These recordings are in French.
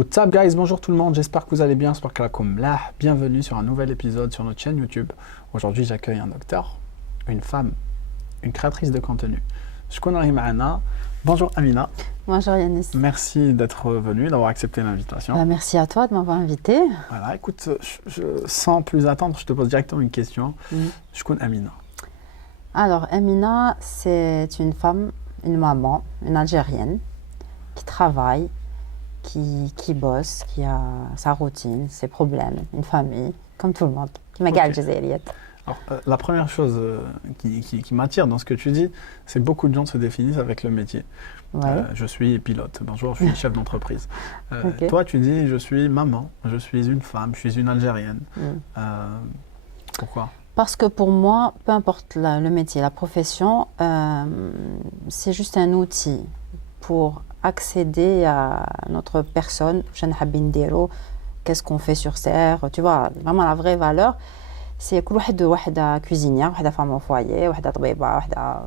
What's up guys, bonjour tout le monde, j'espère que vous allez bien, j'espère que la là. Bienvenue sur un nouvel épisode sur notre chaîne YouTube. Aujourd'hui j'accueille un docteur, une femme, une créatrice de contenu. Bonjour Amina. Bonjour Yanis. Merci d'être venue, d'avoir accepté l'invitation. Merci à toi de m'avoir invité. Voilà, écoute, sans plus attendre, je te pose directement une question. Je connais Amina. Alors Amina, c'est une femme, une maman, une Algérienne qui travaille, qui bosse, qui a sa routine, ses problèmes, une famille, comme tout le monde, qui m'a gagné. Alors, la première chose qui m'attire dans ce que tu dis, c'est que beaucoup de gens se définissent avec le métier. Ouais. Je suis pilote, bonjour, je suis chef d'entreprise. Okay. Toi, tu dis, je suis maman, je suis une femme, je suis une Algérienne. Pourquoi ? Parce que pour moi, peu importe le métier, la profession, c'est juste un outil pour accéder à notre personne. Qu'est-ce qu'on fait sur Terre, tu vois, vraiment la vraie valeur. C'est que wahda cuisinière, wahda femme au foyer, wahda tabiba, wahda...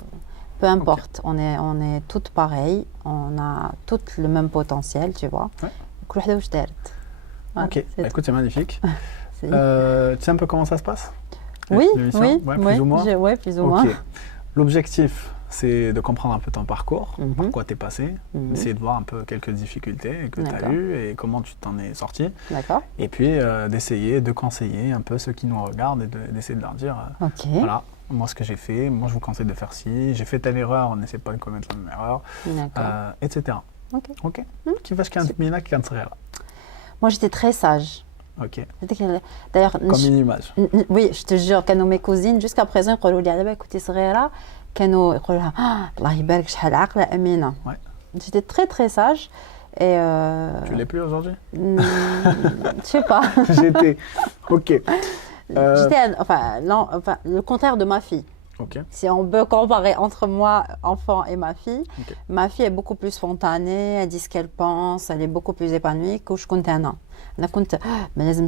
Peu importe, on est toutes pareilles, on a toutes le même potentiel, tu vois. Ouais. Ok, bah, écoute, c'est magnifique. Tu sais un peu comment ça se passe ? Oui, ouais, plus ou moins. Oui, plus ou moins. L'objectif, c'est de comprendre un peu ton parcours, par quoi tu es passé, essayer de voir un peu quelques difficultés que tu as eues et comment tu t'en es sorti. D'accord. Et puis d'essayer de conseiller un peu ceux qui nous regardent et d'essayer de leur dire voilà, moi ce que j'ai fait, moi je vous conseille de faire ci, j'ai fait telle erreur, on n'essaie pas de commettre la même erreur, etc. Ok. كيفاش كانت مينا كي كانت صغيرة؟ Moi j'étais très sage. Ok. D'ailleurs, comme une image. Oui, je te jure, quand mes cousines, jusqu'à présent, ils disaient ah, écoutez, صغيرة, كانوا يقولوا لها الله يبارك شحال عاقلة أمينة. J'étais très très sage. Et Tu l'es plus aujourd'hui? Je sais pas. J'étais. Ok. J'étais, le contraire de ma fille. Okay. Si on peut comparer entre moi, enfant, et ma fille, ma fille est beaucoup plus spontanée, elle dit ce qu'elle pense, elle est beaucoup plus épanouie que je كنت أنا. أنا كنت لازم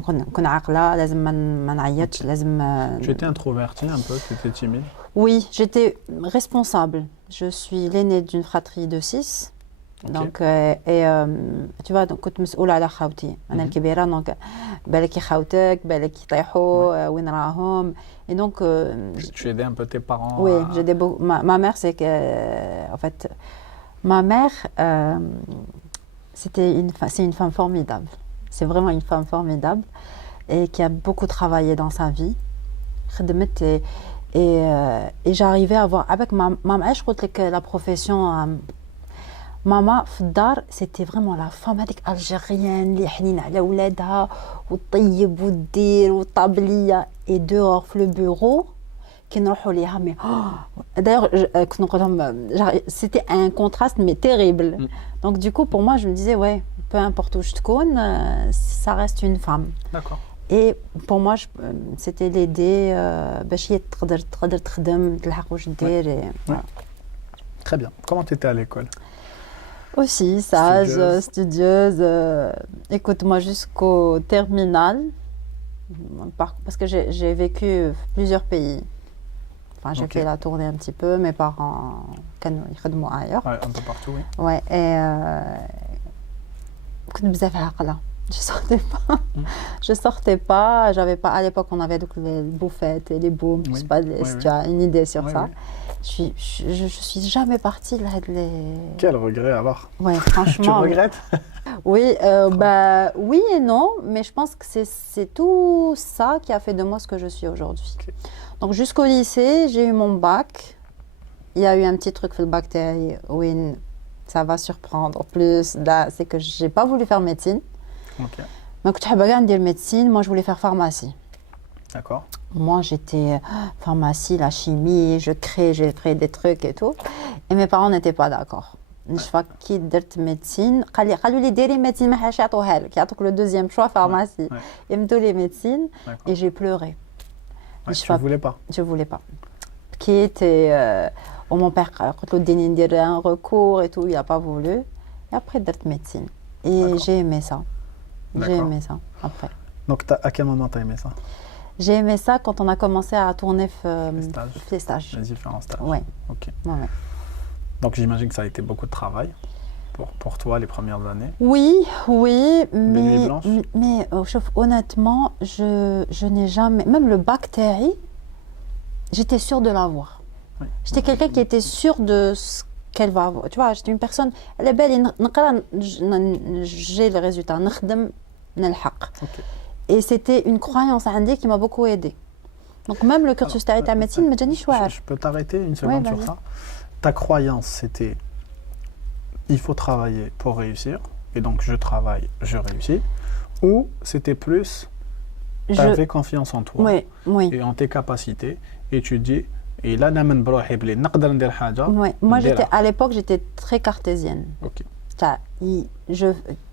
نكون عاقلة، لازم ما نعيطش، لازم. Tu étais introvertie un peu, tu étais timide? Oui, j'étais responsable. Je suis l'aînée d'une fratrie de 6. Donc, tu vois, donc كنت مسؤولة على خاوتي. أنا الكبيرة donc بالك يخاوتك بالك يطيحوا وين راهم. Et donc tu aidais un peu tes parents. Oui, j'aidais beaucoup. Ma mère, c'est que en fait, ma mère, c'est une femme formidable. C'est vraiment une femme formidable et qui a beaucoup travaillé dans sa vie. Et j'arrivais à voir avec ma mère, je crois que la profession. Maman في الدار c'était vraiment la femme هذيك algérienne اللي حنينه على ولادها وتطيب وتدير وطابليه et dehors في le bureau كي نروحوا ليها mais d'ailleurs كنت نقول لهم c'était un contraste mais terrible. Donc du coup pour moi je me disais ouais peu importe où je تكون ça reste une femme. D'accord. Et pour moi c'était l'aider باش هي تقدر تخدم تلحق واش دير. Très bien. Comment tu étais à l'école? Aussi sage, studieuse. Écoute, moi jusqu'au terminal, parce que j'ai vécu plusieurs pays. Enfin, j'ai fait la tournée un petit peu. Mes parents, ils خدموا ailleurs. Ouais, un peu partout, oui. Ouais, et كنت بزاف عاقلة. Je sortais pas. J'avais pas. À l'époque, on avait donc les bouffettes et les booms. Je sais pas si tu as une idée sur ça. Je suis jamais partie là de les. Quel regret alors. Ouais, franchement. Tu regrettes? Oui, oui et non, mais je pense que c'est tout ça qui a fait de moi ce que je suis aujourd'hui. Donc jusqu'au lycée, j'ai eu mon bac. Il y a eu un petit truc sur le bac oui, ça va surprendre. Plus là, c'est que j'ai pas voulu faire médecine. Mais quand je voulais dire médecine, moi je voulais faire pharmacie. D'accord. Moi, j'étais pharmacie, la chimie, j'ai créé des trucs et tout. Et mes parents n'étaient pas d'accord. Je fais qui درت médecine. قالوا لي ديري médecine ما حاش يعطوها لك. يعطوك le deuxième choix pharmacie. Ils me donnaient médecine et j'ai pleuré. Tu voulais pas? Je voulais pas. Quitte mon père قلت له اديني ندير un recours et tout, il a pas voulu. Et après درت médecine. Et j'ai aimé ça. J'ai aimé ça après. Donc à quel moment tu as aimé ça? J'ai aimé ça quand on a commencé à tourner les stages. Les différents stages. Oui. Ok. Ouais. Donc j'imagine que ça a été beaucoup de travail. pour toi les premières années? Oui, Des nuits blanches? mais honnêtement, je n'ai jamais, même le bac TRI, j'étais sûre de l'avoir. Oui. J'étais quelqu'un qui était sûr de ce qu'elle va avoir. Tu vois, j'étais une personne, elle est belle, j'ai le résultat. Okay. Et c'était une croyance indienne qui m'a beaucoup aidée. Donc même le cursus de médecine, je peux t'arrêter une seconde sur ça. Ta croyance, c'était il faut travailler pour réussir, et donc je travaille, je réussis, ou c'était plus tu avais confiance en toi et en tes capacités, et tu dis et là moi à l'époque j'étais très cartésienne. Ok.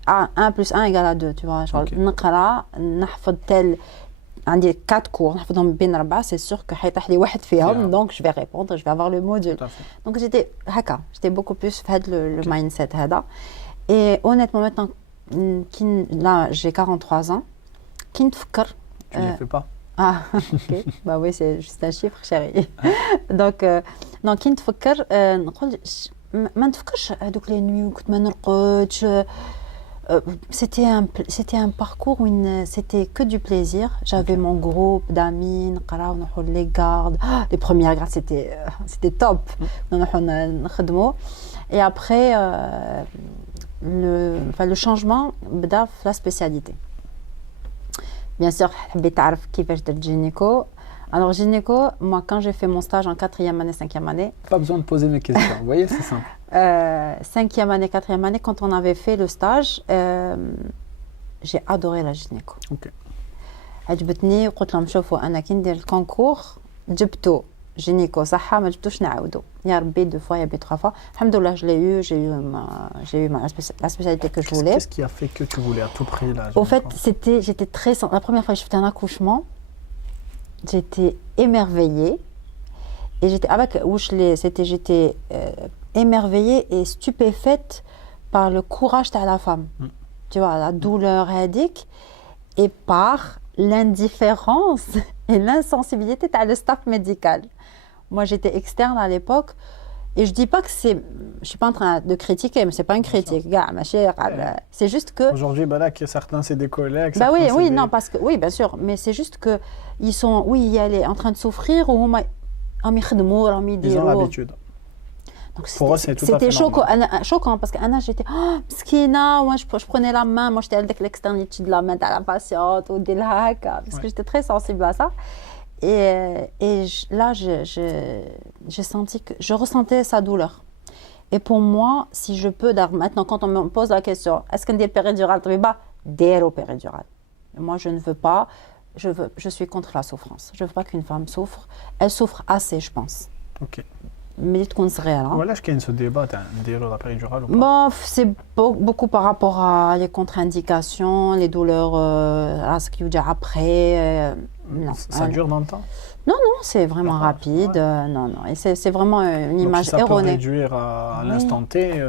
1 plus 1 égale à 2, tu vois. نقرا نحفظ tel عندي 4 cours نحفظهم بين 4 c'est sûr que حيطيح لي واحد فيهم donc je vais répondre, je vais avoir le module. Donc j'étais beaucoup plus fait le mindset هذا. Et honnêtement maintenant là j'ai 43 ans كي نتفكر tu ne le fais pas. Ah, ok. Bah oui, c'est juste un chiffre, chérie. Donc كي نتفكر نقول ما نتفكرش هذوك لي نوي وكنت ما نرقدش. C'était un parcours où c'était que du plaisir. J'avais mon groupe d'amis, les gardes. Les premières gardes, c'était top. Et après, le changement, la spécialité. Bien sûr, gynéco. Alors, gynéco, moi, quand j'ai fait mon stage en 4e année, 5e année... Pas besoin de poser mes questions, vous voyez, c'est simple. 5e année, 4e année, quand on avait fait le stage, j'ai adoré la gynéco. Ok. عجبتني وقلت لهم شوفوا أنا كي ندير الكونكور جبتو gynéco صحة ما جبتوش نعاودو يا ربي 2 fois يا ربي 3 fois. الحمد لله je l'ai eu, j'ai eu la spécialité que je voulais. Qu'est-ce qui a fait que tu voulais à tout prix la gynéco? Au fait, j'étais très... La première fois que j'ai fait un accouchement, j'étais émerveillée et j'étais émerveillée et stupéfaite par le courage de la femme. Tu vois, la douleur hédique et par l'indifférence et l'insensibilité de le staff médical. Moi, j'étais externe à l'époque et je dis pas que c'est... Je suis pas en train de critiquer, mais c'est pas une critique. C'est juste que... Aujourd'hui, certains, c'est des collègues. Bah oui, non, parce que... Oui, bien sûr, mais c'est juste que ils sont... Oui, elle est en train de souffrir ou... Ils ont l'habitude. Donc c'était choquant parce que j'étais skina, moi je prenais la main, moi j'étais avec l'externité de la main à la patiente ou de la parce que j'étais très sensible à ça. Et là j'ai senti que je ressentais sa douleur. Et pour moi, si je peux maintenant quand on me pose la question, est-ce qu'on dit péridurale, péridurale. Moi je ne veux pas, je suis contre la souffrance. Je veux pas qu'une femme souffre. Elle souffre assez, je pense. Ok. Mais تكون صغيرة. وعلاش كاين ce débat تاع نديرو la péridurale ou pas? Bon, c'est beaucoup par rapport à les contre-indications, les douleurs ce qui vient après. Non. Ça dure dans le temps? Non, c'est vraiment rapide. Non, et c'est vraiment une image erronée. Donc, ça peut réduire à l'instant T,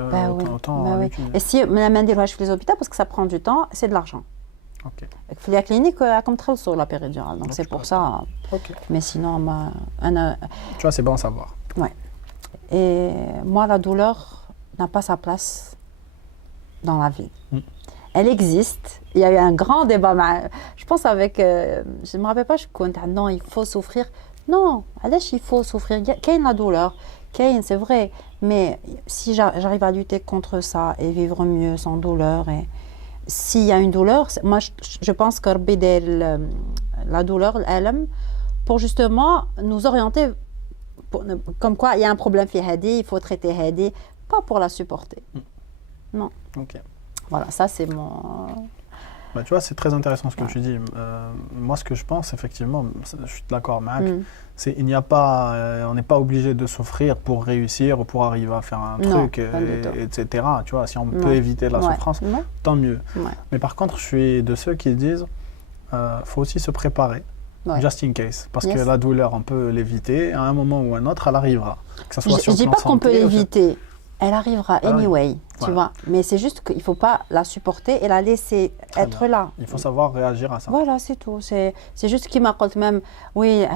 autant Et si la main des lois, je fais les hôpitaux parce que ça prend du temps, c'est de l'argent. Ok. La clinique, comme très sur la péridurale, donc c'est pour ça. Okay. Mais sinon, tu vois, c'est bon à savoir. Ouais. Et moi, la douleur n'a pas sa place dans la vie. Elle existe. Il y a eu un grand débat. Je pense avec... je ne me rappelle pas, non, il faut souffrir. Non, il faut souffrir. Qu'il y ait la douleur. C'est vrai. Mais si j'arrive à lutter contre ça et vivre mieux sans douleur, et s'il y a une douleur, moi, je pense que la douleur, l'alam, pour justement nous orienter... Comme quoi, il y a un problème fait Hadi, il faut traiter Hadi, pas pour la supporter. Non. Ok. Voilà, ça c'est mon... Bah, tu vois, c'est très intéressant ce que tu dis. Moi, ce que je pense, effectivement, je suis d'accord, Mac, c'est il n'y a pas, on n'est pas obligé de souffrir pour réussir ou pour arriver à faire un truc, etc. Tu vois, si on peut éviter la souffrance, tant mieux. Mais par contre, je suis de ceux qui disent, faut aussi se préparer. Just in case, parce que la douleur, on peut l'éviter, à un moment ou un autre, elle arrivera. Que ça soit je ne dis pas qu'on peut l'éviter, elle arrivera anyway, tu vois. Mais c'est juste qu'il ne faut pas la supporter et la laisser être là. Il faut savoir réagir à ça. Voilà, c'est tout. C'est juste qui m'a dit même, oui,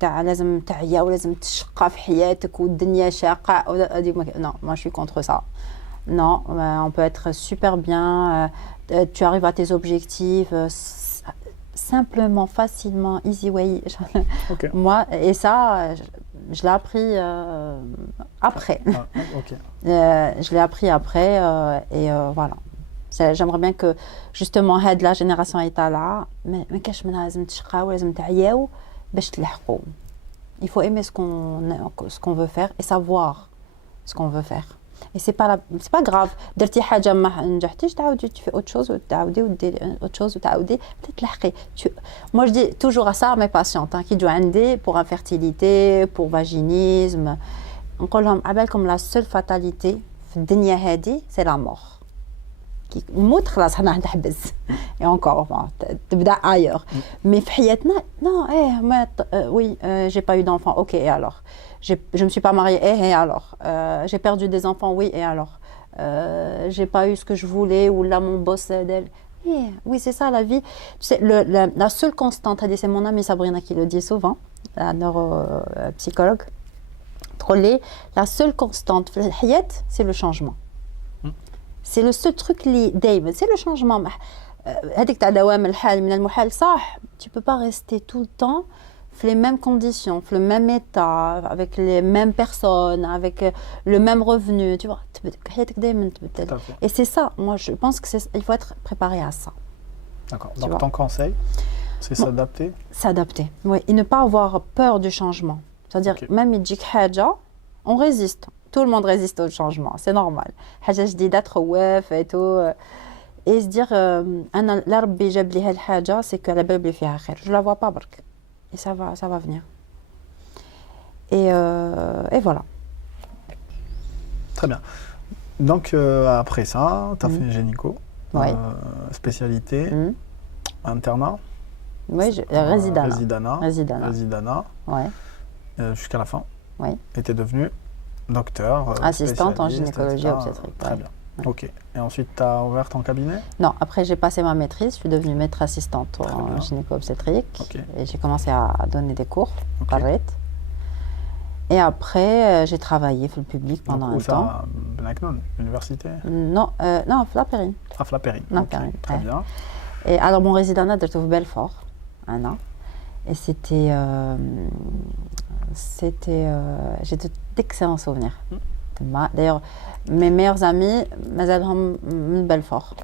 لازم تعيا ولازم تشقى في حياتك والدنيا شاقة. Non, moi je suis contre ça. Non, on peut être super bien. Tu arrives à tes objectifs simplement, facilement, easy way. Okay. Moi, et ça, je l'ai appris après. Je l'ai appris après et voilà. J'aimerais bien que justement la génération là, mais كاش منها لازم تشقاو لازم تعياو باش تلحقوا. Il faut aimer ce qu'on veut faire et savoir ce qu'on veut faire. Et c'est pas grave. درتي حاجه ما نجحتيش تعاودي tu fais autre chose وتعاودي وديري autre chose وتعاودي تلحقي. Moi je dis toujours à ça à mes patientes qui jouent عندي pour infertilité, pour vaginisme. نقول لهم عبالكم la seule fatalité في الدنيا هذه c'est la mort. نموت خلاص حنا نحبس et encore تبدا ailleurs. Mais في حياتنا non oui j'ai pas eu d'enfant. OK et alors je me suis pas mariée et alors j'ai perdu des enfants oui et alors j'ai pas eu ce que je voulais ou là mon boss d'elle. Oui, c'est ça la vie. Tu sais, la seule constante, c'est mon amie Sabrina qui le dit souvent, la neuropsychologue. La seule constante, c'est le changement. C'est le seul truc c'est le changement. Tu peux pas rester tout le temps les mêmes conditions, le même état, avec les mêmes personnes, avec le même revenu, tu vois. Et c'est ça, moi je pense qu'il faut être préparé à ça. D'accord. Donc ton conseil, c'est s'adapter. S'adapter, oui. Et ne pas avoir peur du changement. C'est-à-dire, même on résiste. Tout le monde résiste au changement, c'est normal. حاجة جديدة تخوف et tout. Et se dire, أنا لا ربي جاب لي هالحاجة, c'est que على بالي فيها خير. Je la vois pas برك. Et ça va venir. Et voilà. Très bien. Donc, après ça, tu as fait gynéco, spécialité, internat. Oui, résidana. Résidana. Ouais. Jusqu'à la fin. Oui. Et tu es devenue docteur. Assistante en gynécologie obstétrique. Très bien. Ok. Et ensuite, tu as ouvert ton cabinet? Non, après j'ai passé ma maîtrise, je suis devenue maître assistante en gynéco-obstétrique. Okay. Et j'ai commencé à donner des cours par RET. Et après, j'ai travaillé dans le public pendant un temps. À Benaknon, université? Non, Flapérine. Ah, Flapérine. Okay. Très bien. Et alors, mon résidence était au Belfort, un an. Et c'était j'ai d'excellents souvenirs. D'ailleurs, mes meilleurs amis, de Belfort.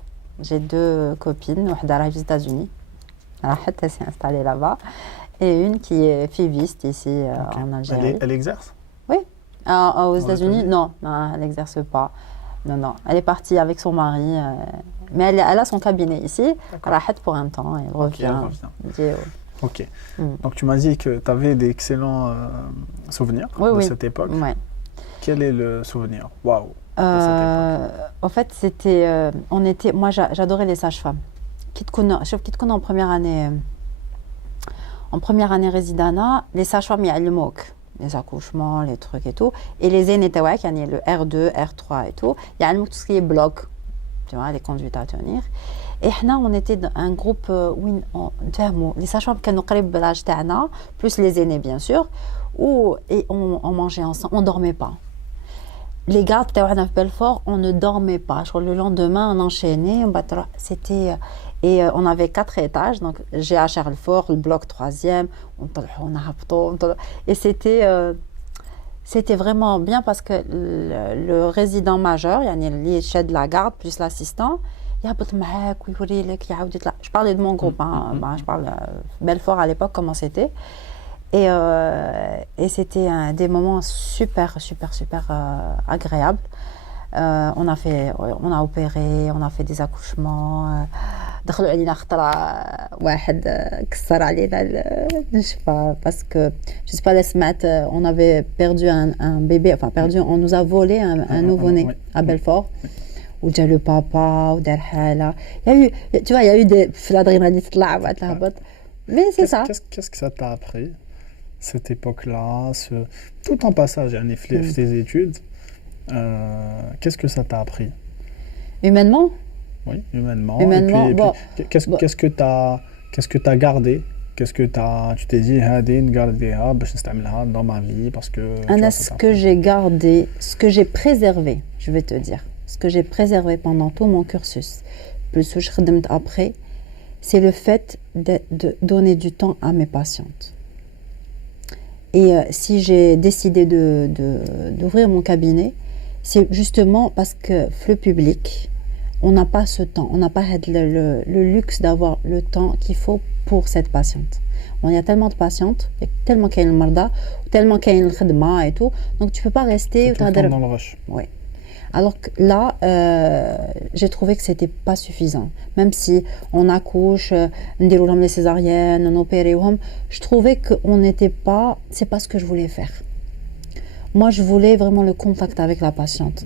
J'ai deux copines, une arrive aux États-Unis, elle s'est installée là-bas, et une qui est fiviste ici en Algérie. Elle exerce? Oui. Aux États-Unis, non, elle n'exerce pas. Non. Elle est partie avec son mari, mais elle a son cabinet ici. Elle a pour un temps, elle revient. Ok. Donc tu m'as dit que tu avais d'excellents souvenirs de cette époque. Oui. Quel est le souvenir? Waouh. De cette époque. En fait, c'était, moi j'adorais les sages-femmes. Sauf qu'ils te connaissent en première année résidana, les sages-femmes يعلموك les accouchements, les trucs et tout. Et les aînés تاعك, يعني le R2, R3 et tout, يعلموك tout ce qui est bloc, tu vois, les conduites à tenir. Et nous, on était un groupe où les sages-femmes كانوا قريب l'âge تاعنا, plus les aînés bien sûr, et on mangeait ensemble, on dormait pas. Les gardes تاعنا في Belfort, on ne dormait pas. Je crois le lendemain, on enchaînait, c'était et on avait 4 étages, donc GHR le fort, le bloc 3e, et c'était vraiment bien parce que le résident majeur, le chef de la garde plus l'assistant, je parlais de mon groupe, je parle Belfort à l'époque, comment c'était. Et c'était des moments super agréables. On a opéré, on a fait des accouchements. دخلوا علينا خطرة واحد كسر علينا النشفة parce que je sais pas la semaine on avait perdu un bébé, enfin perdu, on nous a volé un nouveau-né à Belfort où جا le papa ودار حالة. Tu vois, il y a eu des l'adrénaline تطلع وبعد تهبط. Mais c'est ça. Qu'est-ce que ça t'a appris cette époque-là, tout en passage à tes études? Qu'est-ce que ça t'a appris? Humainement? Oui, humainement. Et puis, qu'est-ce que tu as gardé? Qu'est-ce que tu t'es dit, dans ma vie parce que. Ce que j'ai gardé, ce que j'ai préservé, je vais te dire. ce que j'ai préservé pendant tout mon cursus, plus que je خدمت après, c'est le fait de donner du temps à mes patientes. Et si j'ai décidé d'ouvrir mon cabinet, c'est justement parce que le public, on n'a pas ce temps, on n'a pas le luxe d'avoir le temps qu'il faut pour cette patiente. Il y a tellement de patientes, il y a tellement qu'il y a le marda, tellement qu'il y a le khidma et tout, donc tu ne peux pas rester... Tout le temps dans le rush. Oui. Alors que là, j'ai trouvé que c'était pas suffisant. Même si on accouche, on déroule les césariennes, on opère, je trouvais qu'on n'était pas... C'est pas ce que je voulais faire. Moi, je voulais vraiment le contact avec la patiente.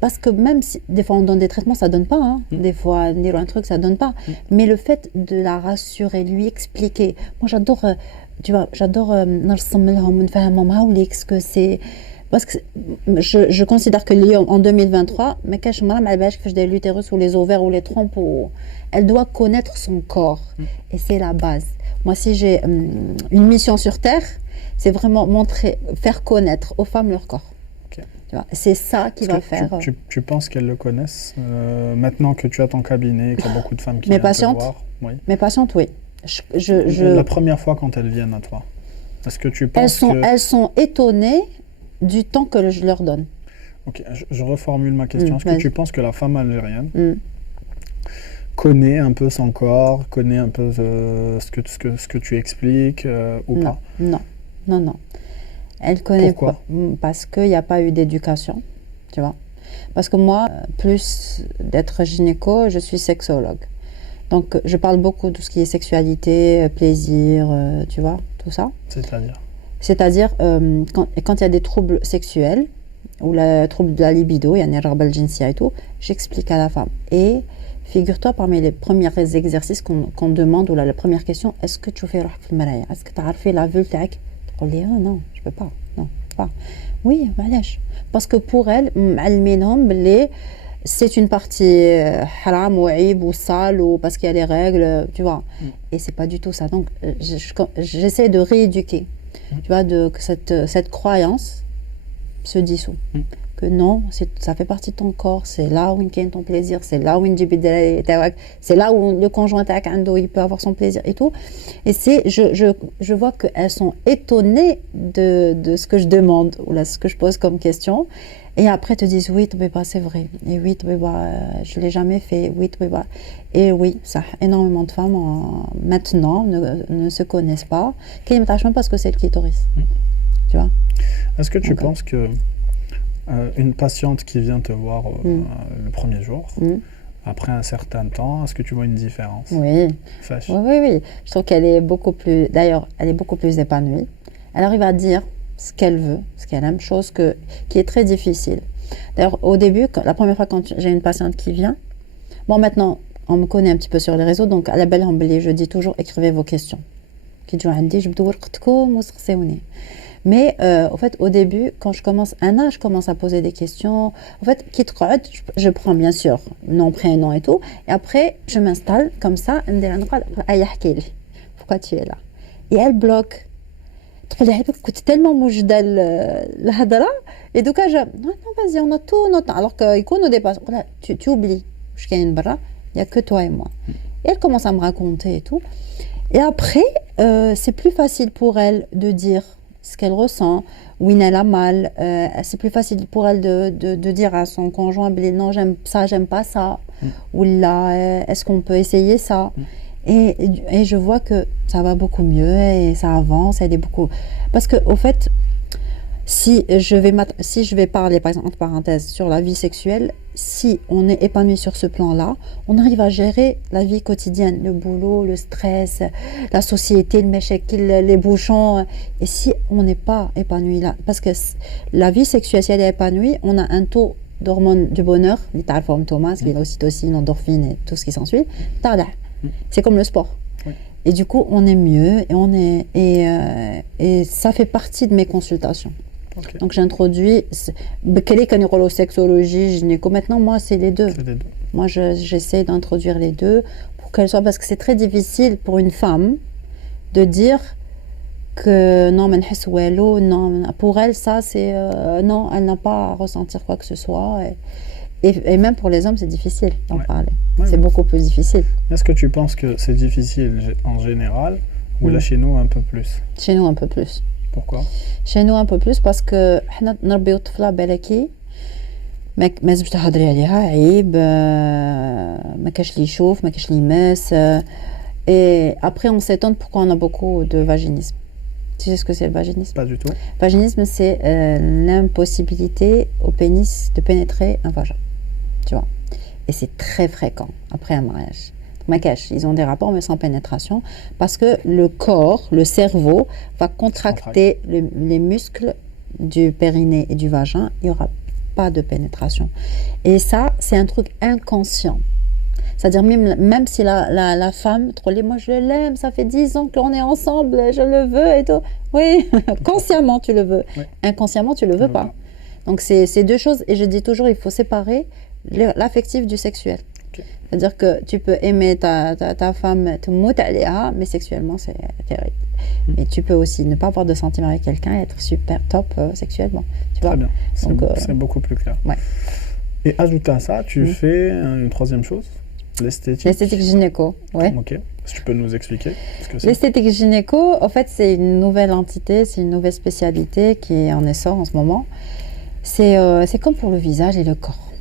Parce que même si des fois on donne des traitements, ça donne pas. Hein. Des fois, on dit un truc, ça donne pas. Mais le fait de la rassurer, lui expliquer. Moi, j'adore... Tu vois, j'adore ce que c'est. Parce que je considère que en 2023, l'utérus ou les ovaires ou les trompes, elle doit connaître son corps. Et c'est la base. Moi, si j'ai une mission sur Terre, c'est vraiment faire connaître aux femmes leur corps. Okay. Tu vois, c'est ça qui va faire. Tu penses qu'elles le connaissent maintenant que tu as ton cabinet, qu'il y a beaucoup de femmes qui viennent te voir? Oui. Mes patientes, oui. La première fois quand elles viennent à toi, est-ce que tu penses elles sont étonnées du temps que je leur donne. Ok, je reformule ma question. Est-ce que tu penses que la femme algérienne connaît un peu son corps, connaît un peu ce que tu expliques ou pas? Non. Elle connaît Pourquoi? pas. Parce qu'il n'y a pas eu d'éducation, tu vois. Parce que moi, plus d'être gynéco, je suis sexologue. Donc, je parle beaucoup de tout ce qui est sexualité, plaisir, tu vois, tout ça. C'est-à-dire, quand il y a des troubles sexuels, ou le trouble de la libido, il y a une ragba al-jinsiya et tout, j'explique à la femme. Et figure-toi, parmi les premiers exercices qu'on demande, ou la première question, est-ce que tu fais rohk fil maraya? Est-ce que tu as fait la vulve tac? Tu dis, non, je peux pas. Non, pas. Oui, parce que pour elle, c'est une partie haram ou aïb ou sale ou parce qu'il y a les règles, tu vois. Et c'est pas du tout ça. Donc, j'essaie de rééduquer, tu vois, que cette croyance se dissout. Que non, ça fait partie de ton corps, c'est là où il y a ton plaisir, c'est là où c'est là où le conjoint il peut avoir son plaisir et tout. Et je vois qu'elles sont étonnées de ce que je demande ou là, ce que je pose comme question. Et après, te disent oui, c'est vrai. Et oui, je ne l'ai jamais fait. Oui, et oui, ça, énormément de femmes maintenant ne se connaissent pas. Qui me parce que c'est le clitoris. Tu vois? Est-ce que tu penses que une patiente qui vient te voir le premier jour, après un certain temps, est-ce que tu vois une différence? Oui. Oui. Je trouve qu'elle est beaucoup plus... D'ailleurs, elle est beaucoup plus épanouie. Elle arrive à dire ce qu'elle veut, ce qu'elle aime, chose qui est très difficile. D'ailleurs, au début, la première fois quand j'ai une patiente qui vient, bon, maintenant, on me connaît un petit peu sur les réseaux, donc à la belle humble, je dis toujours, écrivez vos questions. Mais au fait, au début, quand je commence à poser des questions. En fait, je prends bien sûr nom, prénom et tout. Et après, je m'installe comme ça. Pourquoi tu es là? Et elle bloque. كنت tellement موجده الهضره et donc non vas-y on a tout notre alors qu'ils des patients tu oublies je كاين برا il y a que toi et moi et elle commence à me raconter et tout et après c'est plus facile pour elle de dire ce qu'elle ressent où elle a mal c'est plus facile pour elle de dire à son conjoint non j'aime pas ça ou là est-ce qu'on peut essayer ça. Et je vois que ça va beaucoup mieux et ça avance, elle est beaucoup... Parce que, au fait, si je vais parler, par exemple, entre parenthèses, sur la vie sexuelle, si on est épanoui sur ce plan-là, on arrive à gérer la vie quotidienne, le boulot, le stress, la société, le méchec, les bouchons. Et si on n'est pas épanoui là, parce que la vie sexuelle, si elle est épanouie, on a un taux d'hormones du bonheur, Thomas, l'ocytocine, l'endorphine et tout ce qui s'ensuit, c'est comme le sport. Oui. Et du coup, on est mieux et ça fait partie de mes consultations. Okay. Donc j'introduis sexologie, gynéco. Maintenant, moi, c'est les deux. Moi, j'essaie d'introduire les deux pour qu'elles soient, parce que c'est très difficile pour une femme de dire que non, non, pour elle, ça, c'est... non, elle n'a pas à ressentir quoi que ce soit. Et même pour les hommes, c'est difficile d'en parler. C'est beaucoup plus difficile. Est-ce que tu penses que c'est difficile en général ou là, chez nous, un peu plus? Chez nous, un peu plus. Pourquoi? Chez nous, un peu plus parce que nous نربيو الطفلة بالكي ما لازمش تهضري عليها عيب ما كاش اللي يشوف ما كاش اللي يمس. Et après, on s'étonne pourquoi on a beaucoup de vaginisme. Tu sais ce que c'est le vaginisme? Pas du tout. Vaginisme, c'est l'impossibilité au pénis de pénétrer un vagin. Tu vois? Et c'est très fréquent après un mariage. Ils ont des rapports mais sans pénétration parce que le corps, le cerveau va contracter les muscles du périnée et du vagin. Il n'y aura pas de pénétration. Et ça, c'est un truc inconscient. C'est-à-dire même si la femme, trop moi je l'aime, ça fait 10 ans qu'on est ensemble, je le veux et tout. Oui, consciemment tu le veux. Oui. Inconsciemment tu le veux pas. Donc c'est deux choses et je dis toujours il faut séparer l'affectif du sexuel. Okay. C'est-à-dire que tu peux aimer ta femme, te mouter aléa, mais sexuellement c'est terrible. Mais tu peux aussi ne pas avoir de sentiments avec quelqu'un et être super top sexuellement. Tu vois? Très bien, c'est beaucoup plus clair. Ouais. Et ajouté à ça, tu fais une troisième chose? L'esthétique gynéco, ouais. Ok. Est-ce que tu peux nous expliquer ce que c'est? L'esthétique gynéco, en fait, c'est une nouvelle entité, c'est une nouvelle spécialité qui est en essor en ce moment. C'est comme pour le visage et le corps.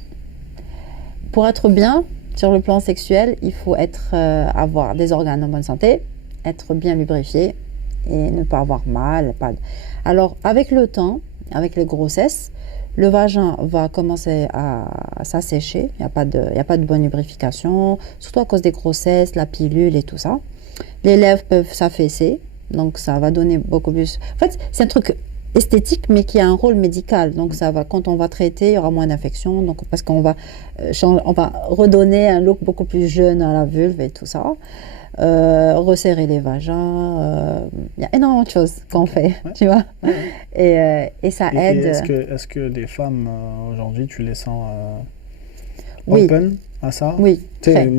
Pour être bien sur le plan sexuel, il faut avoir des organes en bonne santé, être bien lubrifié et ne pas avoir mal. Alors, avec le temps, avec les grossesses, le vagin va commencer à s'assécher, il n'y a pas de bonne lubrification, surtout à cause des grossesses, la pilule et tout ça. Les lèvres peuvent s'affaisser, donc ça va donner beaucoup plus... En fait, c'est un truc esthétique, mais qui a un rôle médical. Donc ça va, quand on va traiter, il y aura moins d'infections, donc parce qu'on va, on va redonner un look beaucoup plus jeune à la vulve et tout ça. Resserrer les vagins, il y a énormément de choses qu'on fait, tu vois. Et ça aide. Est-ce que les femmes aujourd'hui, tu les sens oui. Open à ça? Oui, très.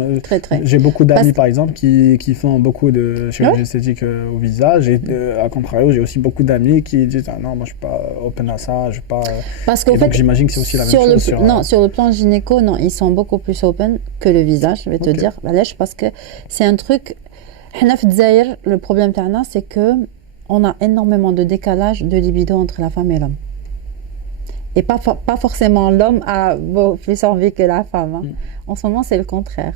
J'ai beaucoup d'amis par exemple qui font beaucoup de chirurgie esthétique au visage et à contrario, j'ai aussi beaucoup d'amis qui disent non, moi je suis pas open à ça, je suis pas. Parce qu'en fait, j'imagine que c'est aussi la même chose. Non, sur le plan gynéco, non, ils sont beaucoup plus open que le visage, je vais te dire. Parce que c'est un truc. Le problème c'est que on a énormément de décalage de libido entre la femme et l'homme. Et pas forcément l'homme a plus envie que la femme. Hein. En ce moment, c'est le contraire.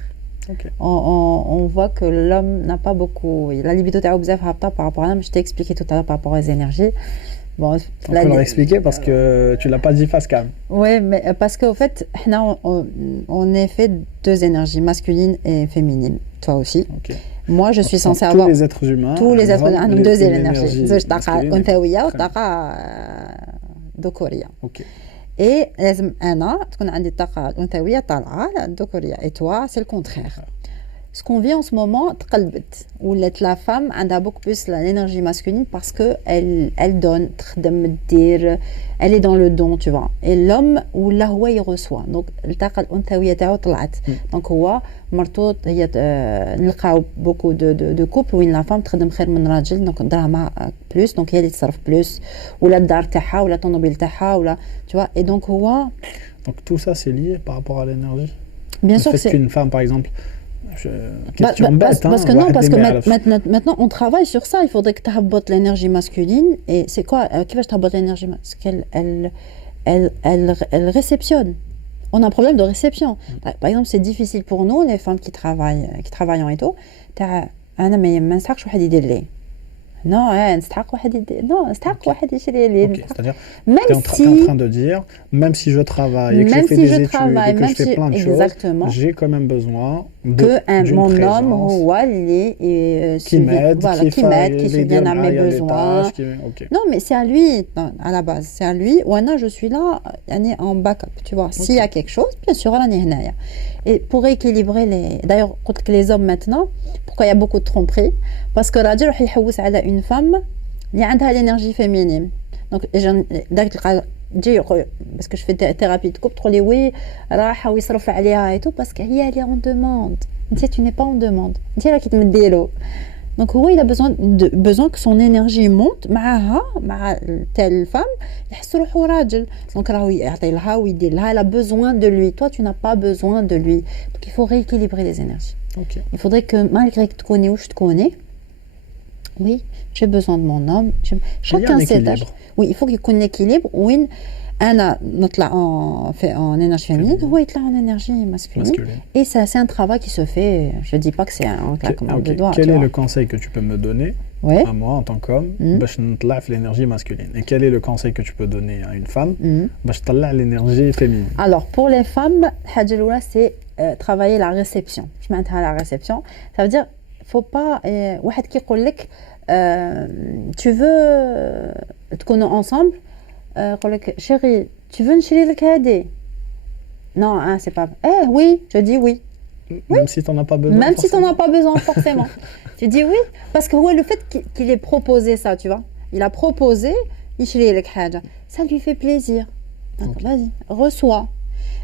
Okay. On voit que l'homme n'a pas beaucoup... La libido par rapport à l'homme, je t'ai expliqué tout à l'heure par rapport aux énergies. Bon, on peut leur expliquer parce que tu ne l'as pas dit face cam. Oui, mais parce qu'au fait, on est fait deux énergies, masculine et féminine. Toi aussi. Okay. Moi, je suis censée avoir... Tous les êtres humains. Tous les êtres humains ont deux énergies. ذكورية. اوكي. Et لازم انا تكون عندي الطاقه الانثويه طالعه الذكوريه et toi c'est le contraire. Ce qu'on vit en ce moment تقلبت ولات la femme عندها beaucoup plus l'énergie masculine parce que elle donne تخدم دير elle est dans le don tu vois et l'homme ولا هو يرسوا donc الطاقه الانثويه تاعو طلعت donc هو مرتو هي نلقاو beaucoup de couple وين la femme تخدم خير من راجل donc دراهمها plus donc هي اللي تصرف plus ولا الدار تاعها ولا الطوموبيل تاعها ولا tu vois et donc هو donc tout ça c'est lié par rapport à l'énergie. Bien sûr que c'est qu'une femme par exemple parce que non, parce que maintenant on travaille sur ça. Il faudrait que tu aies l'énergie masculine. Et c'est quoi qui va te aies l'énergie masculine? Elle réceptionne. On a un problème de réception. Par exemple, c'est difficile pour nous, les femmes qui travaillent et tout. Non, c'est-à-dire, même si tu es en train de dire, même si je travaille et que je fais des études et que je fais plein de choses, j'ai quand même besoin d'une mon présence homme qui m'aide, qui subvienne à mes besoins. Non, mais c'est à lui, à la base, c'est à lui. Ou je suis là, en backup, tu vois. S'il y a quelque chose, bien sûr, et pour équilibrer les... D'ailleurs, les hommes maintenant, pourquoi il y a beaucoup de tromperies? Parce que la il يحوس على une femme اللي عندها l'énergie féminine. Donc, parce que je fais thérapie de couple, تقول لي oui, راح ويصرف عليها et tout, parce qu'elle est en demande. Tu n'es pas en demande. Tu es là qui te met des lots. Donc il a besoin que son énergie monte معها مع telle femme يحس روحو راجل. Donc راهو يعطي لها ويدير لها, elle a besoin de lui. Toi tu n'as pas besoin de lui. Donc il faut rééquilibrer les énergies. Okay. Il faudrait que malgré que tu connais ou je te connais, oui, j'ai besoin de mon homme. Chacun ses tâches. Oui, il faut qu'il y ait un équilibre. Oui, أنا نطلع en énergie féminine, هو يطلع en énergie masculine. Et ça, c'est un travail qui se fait. Je dis pas que c'est un claquement de doigts. Quel est le conseil que tu peux me donner à moi en tant qu'homme باش نطلع في l'énergie masculine? Et quel est le conseil que tu peux donner à une femme باش تطلع l'énergie féminine? Alors pour les femmes, الحاجة الأولى c'est travailler la réception. Je معناتها la réception. Ça veut dire faut pas واحد كي يقول لك tu veux تكونوا ensemble. Chérie, tu veux نشري لك هذه? Non, hein, c'est pas. Eh oui, je dis oui. Même si tu n'en as pas besoin. Même si tu n'en as pas besoin forcément. Tu dis oui parce que le fait qu'il ait proposé ça, tu vois, il a proposé يشري لك حاجة, ça lui fait plaisir. Donc, vas-y, reçois.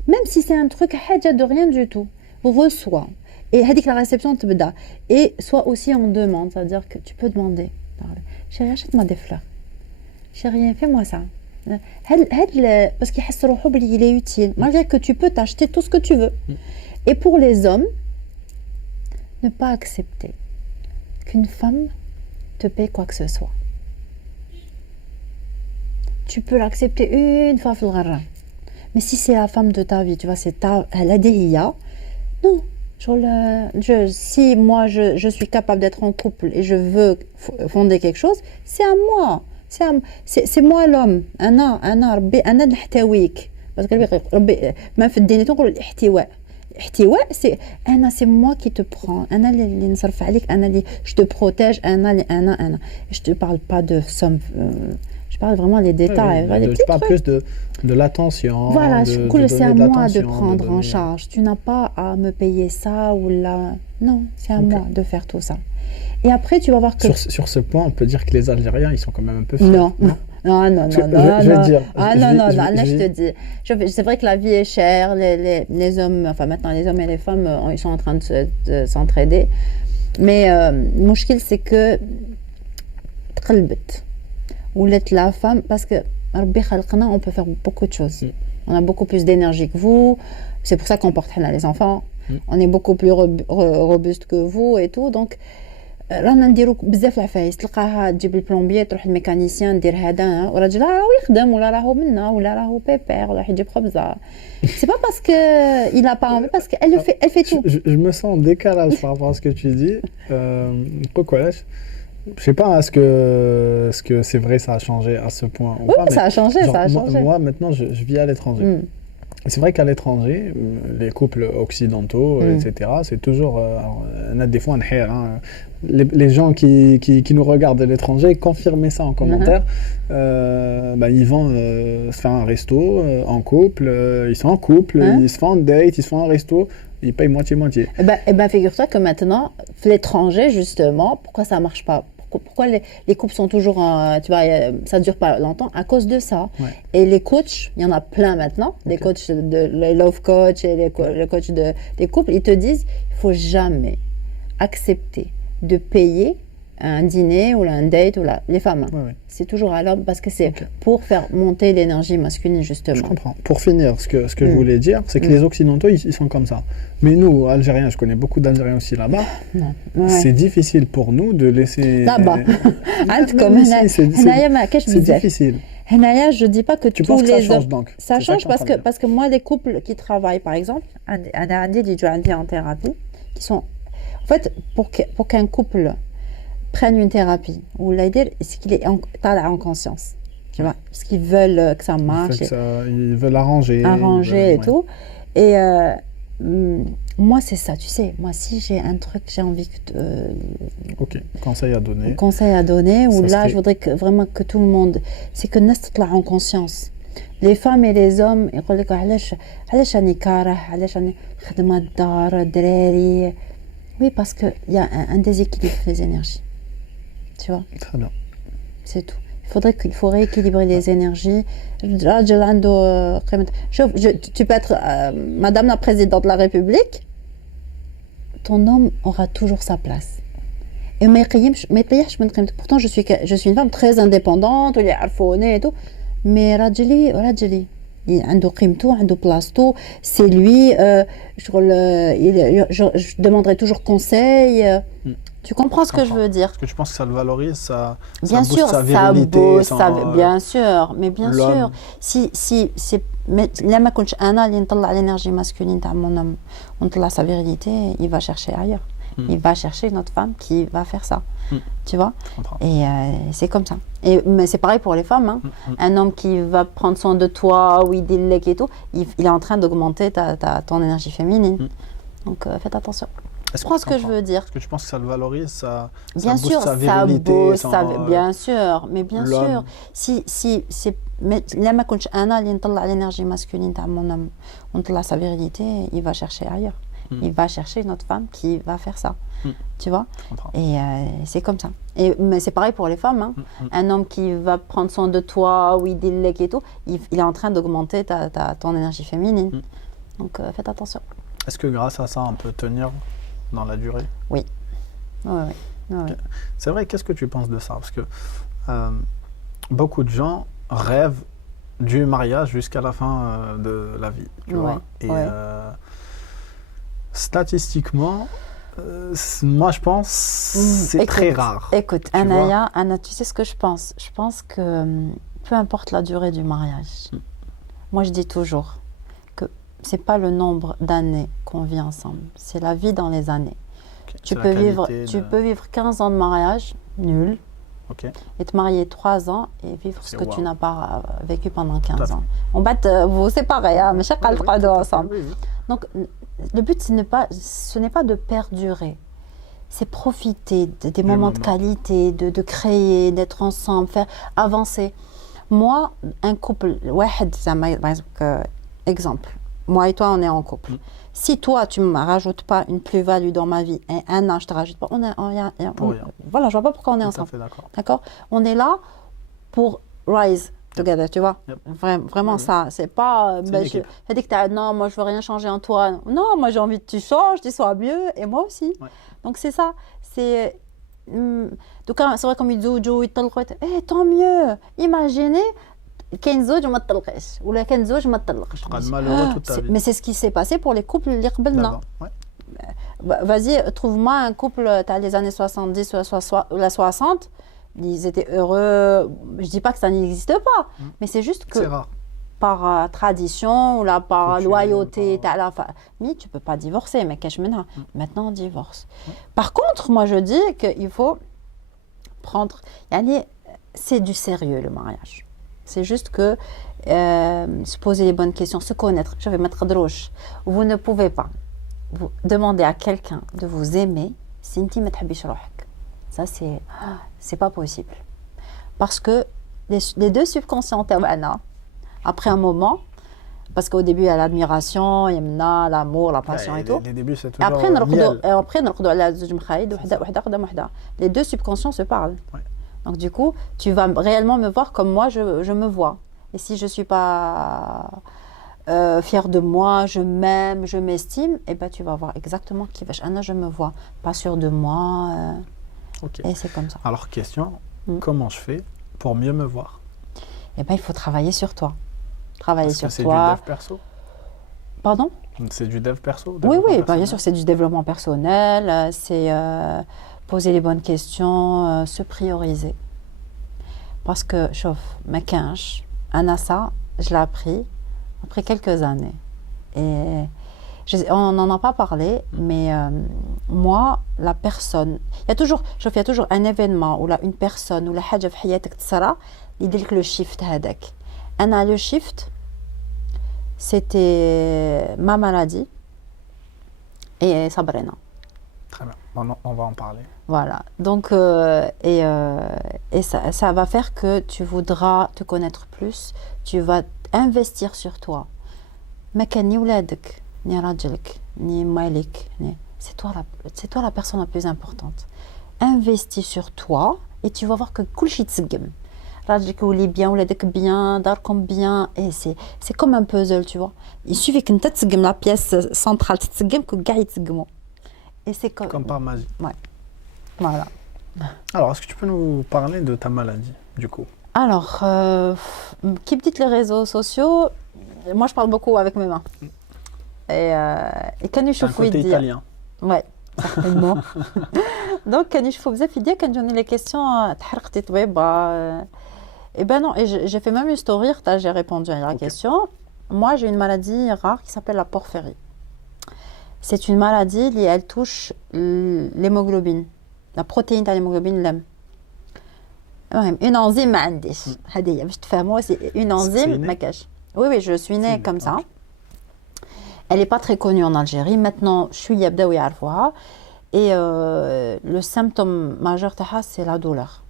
Même si c'est un truc حاجة de rien du tout, reçois. Et هذيك la réception تبدا. Et soit aussi en demande, ça veut dire que tu peux demander. Chérie, achète-moi des fleurs. Chérie, fais-moi ça. Parce qu'il il est utile. Malgré que tu peux t'acheter tout ce que tu veux. Et pour les hommes, ne pas accepter qu'une femme te paye quoi que ce soit. Tu peux l'accepter une fois. Mais si c'est la femme de ta vie, tu vois, c'est elle a des IA. Non. Si moi je suis capable d'être en couple et je veux fonder quelque chose, c'est à moi. C'est moi l'homme. أنا ربي أنا نحتويك. Parce que ربي ما في الدين تقول الاحتواء. الاحتواء c'est moi qui te prends. أنا اللي نصرف عليك. أنا اللي je te protège. أنا. Je te parle pas de somme. Je parle vraiment des détails. Oui, je parle plus de l'attention. Voilà, c'est à moi de prendre en charge. Tu n'as pas à me payer ça ou là. Non, c'est à moi de faire tout ça. Et après, tu vas voir que... Sur ce point, on peut dire que les Algériens, ils sont quand même un peu fiers. Non. Non. Je vais dire. Là, je te dis. C'est vrai que la vie est chère. Les hommes, enfin maintenant, les hommes et les femmes, ils sont en train de s'entraider. Mais le mouchkil, c'est que... تقلبت. ولات la femme, parce que ربي خلقنا, on peut faire beaucoup de choses. On a beaucoup plus d'énergie que vous. C'est pour ça qu'on porte les enfants. On est beaucoup plus robuste que vous et tout. Donc, رانا نديرو بزاف العفايس. تلقاها تجيب البلومبيي, تروح الميكانيسيان ندير هذا, وراجلها راهو يخدم ولا راهو منا ولا راهو بيبير ولا يجيب خبزه. C'est pas parce que il a pas envie, parce qu'elle elle fait tout. Je me sens en décalage par rapport à ce que tu dis. Pourquoi? Je sais pas, est-ce que c'est vrai, ça a changé à ce point ou pas, ça a changé, genre, ça a changé. Moi, maintenant, je vis à l'étranger. C'est vrai qu'à l'étranger, les couples occidentaux, etc., c'est toujours... on a des fois un hair. Les gens qui nous regardent à l'étranger, confirmez ça en commentaire. Ils vont se faire un resto en couple, ils sont en couple, ils se font un date, ils se font un resto, ils payent moitié-moitié. Figure-toi que maintenant, l'étranger, justement, pourquoi ça ne marche pas? Pourquoi les couples sont toujours, tu vois, ça ne dure pas longtemps à cause de ça. Ouais. Et les coachs, il y en a plein maintenant, les coachs, les love coach et les coachs des couples, ils te disent, il ne faut jamais accepter de payer un dîner ou un date ou les femmes. Ouais. C'est toujours à l'homme parce que c'est pour faire monter l'énergie masculine, justement. Je comprends. Pour finir, ce que je voulais dire, c'est que les Occidentaux, ils sont comme ça. Mais nous, Algériens, je connais beaucoup d'Algériens aussi là-bas. C'est difficile pour nous de laisser... Là-bas. C'est difficile. Je dis pas que tu penses que ça change donc? Ça change parce que moi, les couples qui travaillent, par exemple, en thérapie, qui sont... En fait, pour qu'un couple prenne une thérapie, ou c'est qu'il est en conscience. Tu vois, parce qu'ils veulent que ça marche. Ils veulent arranger. Et tout. Et moi, c'est ça, tu sais. Moi, si j'ai un truc, j'ai envie que... Ok, conseil à donner. Conseil à donner, ou là, je voudrais vraiment que tout le monde... C'est que Nas تطلع en conscience. Les femmes et les hommes, ils يقول لك علاش راني كاره, علاش راني خدمة الدار, دراري. Oui, parce qu'il y a un déséquilibre des énergies. Tu vois? Très bien. C'est tout. Il faut rééquilibrer les énergies. Tu peux être Madame la Présidente de la République, ton homme aura toujours sa place. et ما يطيحش من قيمتك. Pourtant je suis une femme très indépendante واللي يعرفوني et tout, mais راجلي عنده قيمته عنده بلاصتو, c'est lui, je demanderai toujours conseil. Tu comprends ce que je veux dire? Parce que je pense que ça le valorise, ça bien booste sûr, sa virilité. bien sûr, mais bien sûr. Si c'est لما كنتش انا اللي نطلع l'énergie masculine تاع mon homme ونطلع sa virilité, il va chercher ailleurs. Il va chercher une autre femme qui va faire ça. Tu vois? Et c'est comme ça. Mais c'est pareil pour les femmes. Hein. Un homme qui va prendre soin de toi, ou il délègue et tout, il est en train d'augmenter ton énergie féminine. Donc faites attention. Tu comprends ce que je veux dire? Parce que je pense que ça le valorise, ça booste sa virilité. Bien sûr, mais bien sûr. Si c'est لما كنتش انا اللي نطلع l'énergie masculine تاع mon homme ونطلع sa virilité, il va chercher ailleurs. Il va chercher une autre femme qui va faire ça. Tu vois? Et c'est comme ça. Mais c'est pareil pour les femmes. Hein. Un homme qui va prendre soin de toi, ou il délègue et tout, il est en train d'augmenter ton énergie féminine. Donc faites attention. Est-ce que grâce à ça, on peut tenir dans la durée? Oui. Oui. C'est vrai, qu'est-ce que tu penses de ça? Parce que beaucoup de gens rêvent du mariage jusqu'à la fin de la vie. Tu vois? Et statistiquement, moi je pense c'est très rare. Écoute, Anna, tu sais ce que je pense? Je pense que peu importe la durée du mariage, moi je dis toujours que c'est pas le nombre d'années qu'on vit ensemble, c'est la vie dans les années. Tu peux vivre 15 ans de mariage, nul, et te marier 3 ans et vivre ce que tu n'as pas vécu pendant 15 ans. On bat vous séparer, hein, mais chaque ensemble. Donc le but ce n'est pas de perdurer, c'est profiter des moments de qualité, de créer, d'être ensemble, faire avancer. Moi, un couple, exemple, moi et toi on est en couple. Si toi tu ne me rajoutes pas une plus-value dans ma vie, et un an je te rajoute pas, voilà, je vois pas pourquoi on est ensemble. D'accord? On est là pour rise together, tu vois. Vraiment ça, c'est pas non, moi je veux rien changer en toi. Non, moi j'ai envie que tu changes, tu sois mieux et moi aussi. Donc c'est ça, c'est vrai comme ils disent tant mieux. Imaginez كاين زوج وما تطلقش ولا كان زوج ما تطلقش. Mais c'est ce qui s'est passé pour les couples اللي قبلنا. Vas-y, trouve-moi un couple t'as les années 70 ou la 60, ils étaient heureux. Je dis pas que ça n'existe pas, mais c'est juste que par tradition ou là par loyauté t'as la famille, tu peux pas divorcer, mais cache منها. Maintenant on divorce. Par contre, moi je dis qu'il faut prendre c'est du sérieux le mariage. C'est juste que se poser les bonnes questions, se connaître. Je vais mettre droche. Vous ne pouvez pas vous demander à quelqu'un de vous aimer si انتي ما تحبيش روحك. Ça c'est pas possible. Parce que les deux subconscients تاعنا après un moment, parce qu'au début il y a l'admiration, il y a l'amour, la passion et tout. Les débuts c'est toujours après نرقدوا على زوج مخايد وحده قدام وحده. Les deux subconscients se parlent. Donc du coup, tu vas réellement me voir comme moi je me vois. Et si je suis pas fière de moi, je m'aime, je m'estime, et ben tu vas voir exactement qui je me vois, pas sûre de moi. Et c'est comme ça. Alors question, comment je fais pour mieux me voir? Eh ben il faut travailler sur toi. Travailler sur toi. C'est du dev perso? Pardon? C'est du dev perso? Oui, bien sûr, c'est du développement personnel, c'est poser les bonnes questions, se prioriser. Parce que, chauffe, ma quinche, Anna, ça, je l'ai appris après quelques années. Et on n'en a pas parlé, mais moi, la personne, il y a toujours un événement ou là une personne ou la حاجة في حياتك تصرى يديلك le shift هذاك. Anna, le shift, c'était ma maladie et Sabrina. Très bien, on va en parler. Voilà, donc ça va faire que tu voudras te connaître plus, tu vas investir sur toi. ما كان ني ولادك ني راجلك ني مالك c'est toi la personne la plus importante. Investis sur toi et tu vas voir que كلشي يتسقم. راجلك يولي bien, ولادك bien, داركم bien, et c'est comme un puzzle, tu vois. Il suffit que انت تسقم la pièce centrale تتسقم كاع يتسقموا. Et c'est comme par magie. Ouais. Voilà. Alors, est-ce que tu peux nous parler de ta maladie, du coup? Alors, qui me dit les réseaux sociaux, moi je parle beaucoup avec mes mains. Et quand je un côté italien. Ouais, certainement. Donc, quand je fais بزاف يديا كنجوني les questions تحرقتي طبيبة. Et ben non, et j'ai fait même une story, j'ai répondu à la question. Moi, j'ai une maladie rare qui s'appelle la porphyrie. C'est une maladie qui elle touche l'hémoglobine, la protéine de l'hémoglobine LEM. Une enzyme ما عنديش. هذه هي باش تفهموا c'est une enzyme ما كاش. Oui, je suis née comme ça. Elle n'est pas très connue en Algérie. Maintenant, je suis يبداو يعرفوها. Et le symptôme majeur تاعها c'est la douleur.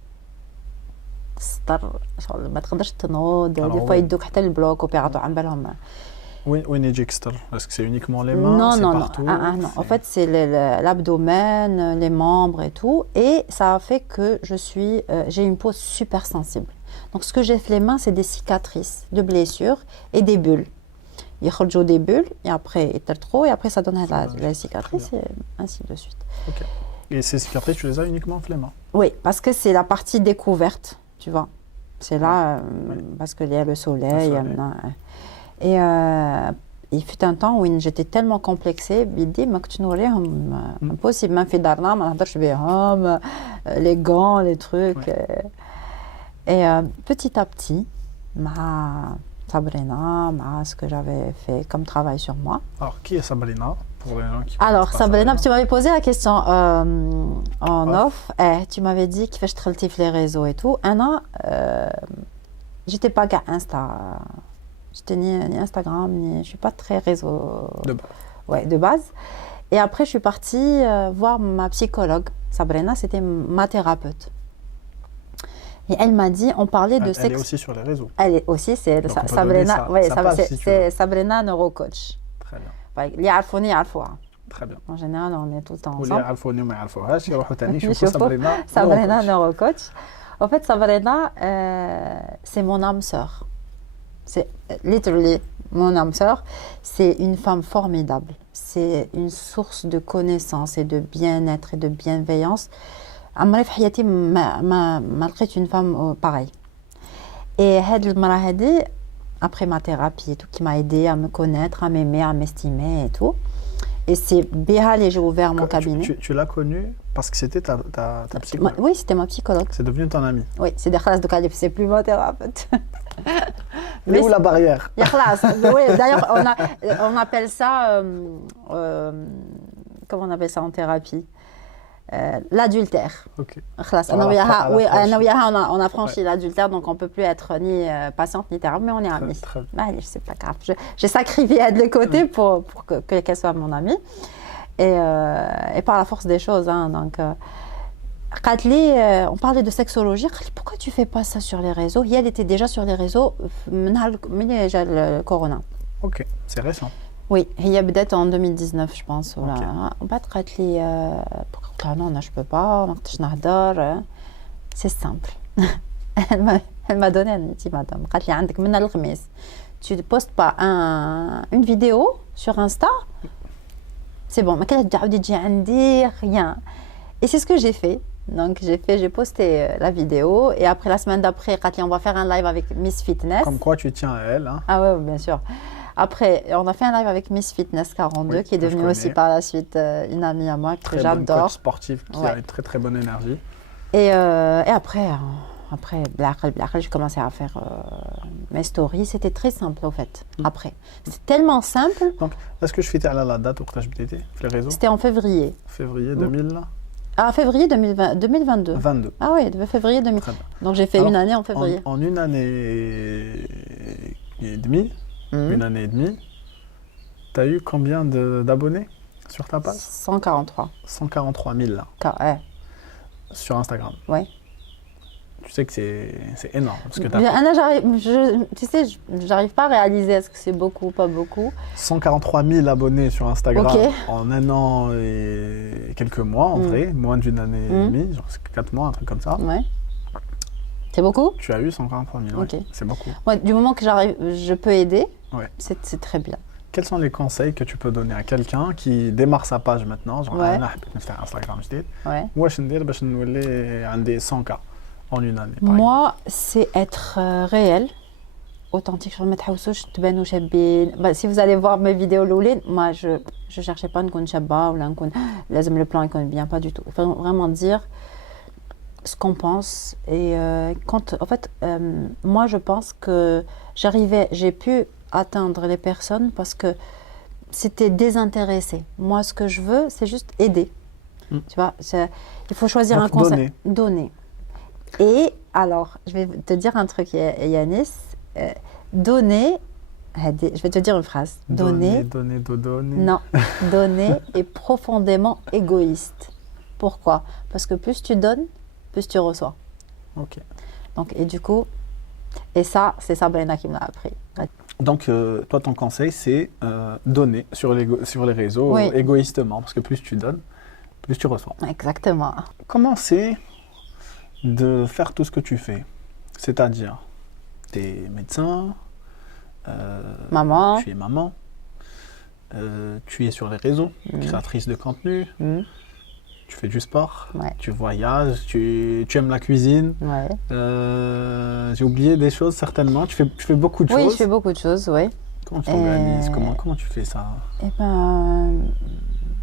ما تقدرش تنوض des fois يدوك حتى البلوك اوبيراتور عن بالهم. وين يجيك ستر؟ Est-ce que c'est uniquement les mains? Non, partout? non. En fait, c'est l'abdomen, les membres et tout. Et ça a fait que j'ai une peau super sensible. Donc, ce que j'ai fait les mains, c'est des cicatrices, de blessures et des bulles. Il y a des bulles, et après, il y a trop, et après, ça donne la cicatrice, et ainsi de suite. Ok. Et ces cicatrices, tu les as uniquement avec les mains? Oui, parce que c'est la partie découverte, tu vois. C'est là, parce qu'il y a le soleil. Et il fut un temps où j'étais tellement complexée, impossible, même les gants, les trucs. Et petit à petit, Sabrina, ce que j'avais fait comme travail sur moi. Alors, qui est Sabrina pour les gens qui Alors, Sabrina, tu m'avais posé la question en off. Tu m'avais dit qu'il fallait que je te les réseaux et tout. Un an, j'étais pas qu'à Insta. J'étais ni Instagram, je suis pas très réseau. De base. Ouais, de base. Et après, je suis partie voir ma psychologue. Sabrina, c'était ma thérapeute. Et elle m'a dit, on parlait de sexe. Elle est aussi sur les réseaux. Elle est aussi, c'est Sabrina. Oui, c'est Sabrina Neurocoach. Très bien. اللي يعرفوني يعرفوها. Très bien. En général, on est tout le temps ensemble. واللي يعرفوني وما يعرفوهاش يروحوا ثاني يشوفوا Sabrina Neurocoach. En fait, Sabrina, c'est mon âme sœur. C'est literally mon âme sœur. C'est une femme formidable. C'est une source de connaissances et de bien-être et de bienveillance. عمري في حياتي ما لقيت une femme pareille. Et هاد المرأة هادي après ma thérapie et tout qui m'a aidé à me connaître, à m'aimer, à m'estimer et tout. Et c'est Béha et j'ai ouvert mon cabinet. Tu l'as connue parce que c'était ta psychologue? Oui, c'était ma psychologue. C'est devenu ton amie? Oui, c'est des classes de calife, c'est plus mon thérapeute. Mais où la barrière? Il y a classe. Oui, d'ailleurs, on appelle ça, comment on appelle ça en thérapie? L'adultère. Ok. On a franchi l'adultère, donc on ne peut plus être ni patiente ni thérapeute, mais on est amis. Allez, c'est pas grave. J'ai sacrifié de côté pour qu'elle soit mon amie. Et par la force des choses. Hein, donc, on parlait de sexologie. Pourquoi tu ne fais pas ça sur les réseaux? Elle était déjà sur les réseaux, le corona. Ok, c'est récent. Oui, il y a peut-être en 2019, je pense. Voilà. On va te rappeler, non, je peux pas, c'est simple. Elle m'a donné un outil, madame. Tu ne postes pas une vidéo sur Insta, c'est bon, rien. Et c'est ce que j'ai fait. Donc j'ai posté la vidéo et après la semaine d'après, on va faire un live avec Miss Fitness. Comme quoi tu tiens à elle. Hein. Ah ouais, bien sûr. Après, on a fait un live avec Miss Fitness 42, qui est devenue aussi par la suite une amie à moi que j'adore. Très bonne coach sportive qui a une très très bonne énergie. Et après, j'ai commencé à faire mes stories. C'était très simple en fait. Après, c'est tellement simple. Donc, est-ce que je fais la date où tu as été sur les réseaux? C'était en février. Février 2000 Ah, février 2022. 22. Ah oui, février 2000. Donc j'ai fait une année en février. En une année et demie. Une année et demie, tu as eu combien d'abonnés sur ta page? 143. 143 000 là. Ouais. Sur Instagram. Ouais. Tu sais que c'est énorme. Parce que tu sais, j'arrive pas à réaliser est-ce que c'est beaucoup ou pas beaucoup. 143 000 abonnés sur Instagram en un an et quelques mois en vrai, moins d'une année et demie, genre 4 mois, un truc comme ça. Ouais. C'est beaucoup? Tu as eu 143 000, okay. Ouais, c'est beaucoup. Ouais, du moment que je peux aider, c'est très bien. quels sont les conseils que tu peux donner à quelqu'un qui démarre sa page maintenant, genre Ouais. أنا حبيت نفتح Instagram جديد. Ouais. واش ندير باش نولي عندي 100K en une année. Moi, c'est être réel, authentique. Je ne me شابين. Bah, si vous allez voir mes vidéos l'oulin, moi je cherchais pas une شابة ou le plan est bien, pas du tout. Il faut vraiment dire ce qu'on pense et quand en fait moi je pense que j'ai pu atteindre les personnes parce que c'était désintéressé. Moi ce que je veux c'est juste aider. Tu vois, il faut choisir donc, un conseil. Donner. Et alors, je vais te dire un truc, Yanis. Donner, je vais te dire une phrase. Donner. Non, donner est profondément égoïste. Pourquoi? Parce que plus tu donnes, plus tu reçois. Ok. Donc, et du coup, et ça, c'est Sabrina qui me l'a appris. Donc, toi, ton conseil, c'est donner sur les réseaux égoïstement, parce que plus tu donnes, plus tu reçois. Exactement. Comment c'est de faire tout ce que tu fais? C'est-à-dire, tu es médecin, maman. Tu es maman, tu es sur les réseaux, créatrice de contenu, tu fais du sport, tu voyages, tu aimes la cuisine. Ouais. J'ai oublié des choses certainement. Tu fais beaucoup de choses. Oui, je fais beaucoup de choses, oui. Comment tu t'organises? Comment tu fais ça? Eh ben,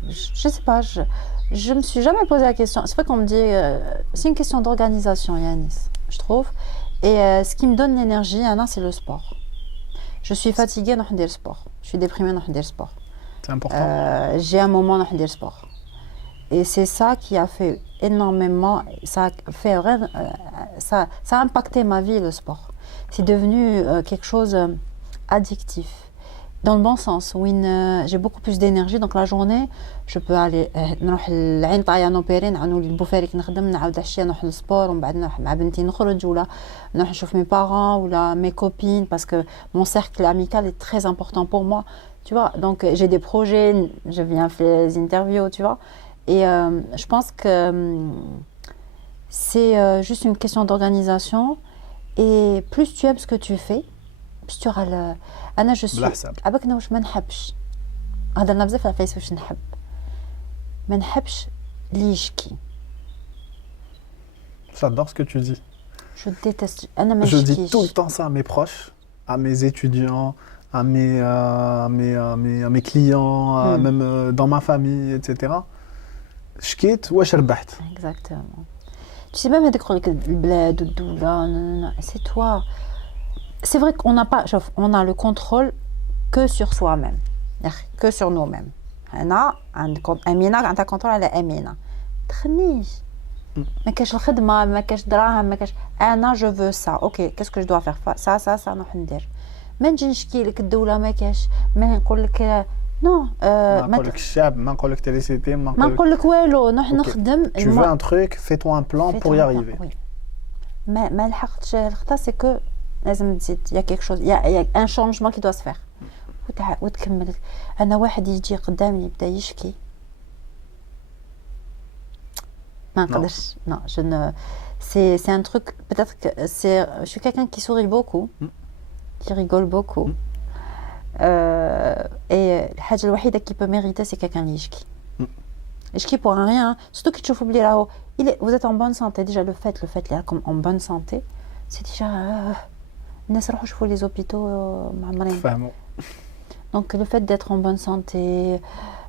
je sais pas. Je me suis jamais posé la question. C'est vrai qu'on me dit, c'est une question d'organisation, Yanis, je trouve. Et ce qui me donne l'énergie, Anna, c'est le sport. Je suis fatiguée, je fais le sport. Je suis déprimée, je fais le sport. C'est important. J'ai un moment, je fais le sport. Et c'est ça qui a fait énormément, ça a impacté ma vie, le sport. C'est devenu quelque chose addictif. Dans le bon sens, où j'ai beaucoup plus d'énergie, donc la journée, je peux aller نروح العين طايا نوبيري نولي البوفاريك نخدم نعاود عشيه نروح للسبور ومن بعد نروح مع بنتي نخرج ولا نروح نشوف mes parents ou mes copines parce que mon cercle amical est très important pour moi, tu vois. Donc j'ai des projets, je viens faire des interviews, tu vois. Et je pense que c'est juste une question d'organisation et plus tu aimes ce que tu fais, plus tu auras le أنا je suis عباك واش ما نحبش هضرنا بزاف على فايس واش نحب ما نحبش اللي يشكي. J'adore ce que tu dis. Je déteste. أنا ما Je نشكيش. dis tout le temps ça à mes proches, à mes étudiants, à mes clients, même dans ma famille, etc. شكيت واش ربحت. Exactement. Tu sais même هذيك يقول لك البلاد والدولة c'est toi. C'est vrai qu'on n'a pas, on a le contrôle que sur soi-même, que sur nous-mêmes. Amina, عندها contrôle على أمينة. تخنيش. ما كاش الخدمة، ما كاش دراهم، ما كاش. أنا je veux ça. Ok, qu'est-ce que je dois faire? Ça نروح ندير. ما نجي نشكي لك الدولة ما كاش، ما نقول لك non. ما نقول لك الشعب، ما نقول لك تيليسيتي، ما نقول لك والو، نروح نخدم. Tu veux un truc, fais-toi un plan pour y arriver. Oui. ما لحقتش الخطة c'est que لازم تزيد. Il y a quelque chose, il y a un changement qui doit se faire. وتكمل. أنا واحد يجي قدامي يبدأ يشكي. ما نقدرش. Non, je ne. C'est un truc. Peut-être que je suis quelqu'un qui sourit beaucoup, qui rigole beaucoup. Et الحاجة الوحيدة qui peut mériter c'est quelqu'un اللي يشكي. يشكي pour un rien. Surtout que تشوفوا بلي راهو vous êtes en bonne santé. Déjà le fait اللي راكم en bonne santé, c'est déjà. الناس يروحوا يشوفوا les hôpitaux معمرين. فاهموا. Donc le fait d'être en bonne santé,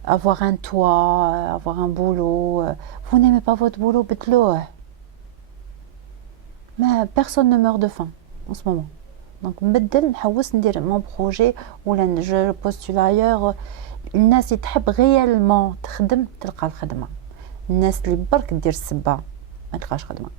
avoir un toit, avoir un boulot, vous n'aimez pas votre boulot, بدلوه. Mais personne ne meurt de faim en ce moment. Donc نبدل نحوس ندير mon projet ولا je postule ailleurs. الناس اللي تحب réellement تخدم تلقى الخدمة. الناس اللي برك دير السبة ما تلقاش خدمة.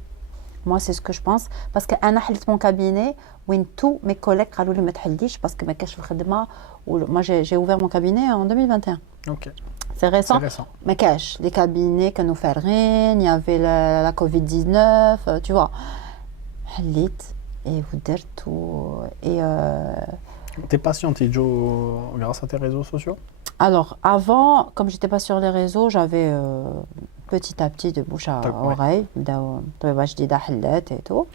Moi, c'est ce que je pense. Parce que أنا حلت mon cabinet où tous mes collègues قالوا لي ما تحليش parce que ما كاش الخدمة. Moi, j'ai ouvert mon cabinet en 2021. Ok. C'est récent. ما كاش les cabinets كانوا فارغين. Il y avait la Covid-19, tu vois. حليت et ودرت et Tes patients, ils jouent grâce à tes réseaux sociaux? Alors, avant, comme j'étais pas sur les réseaux, j'avais petit à petit de bouche à oreille. طبيبة جديدة حلت et tout.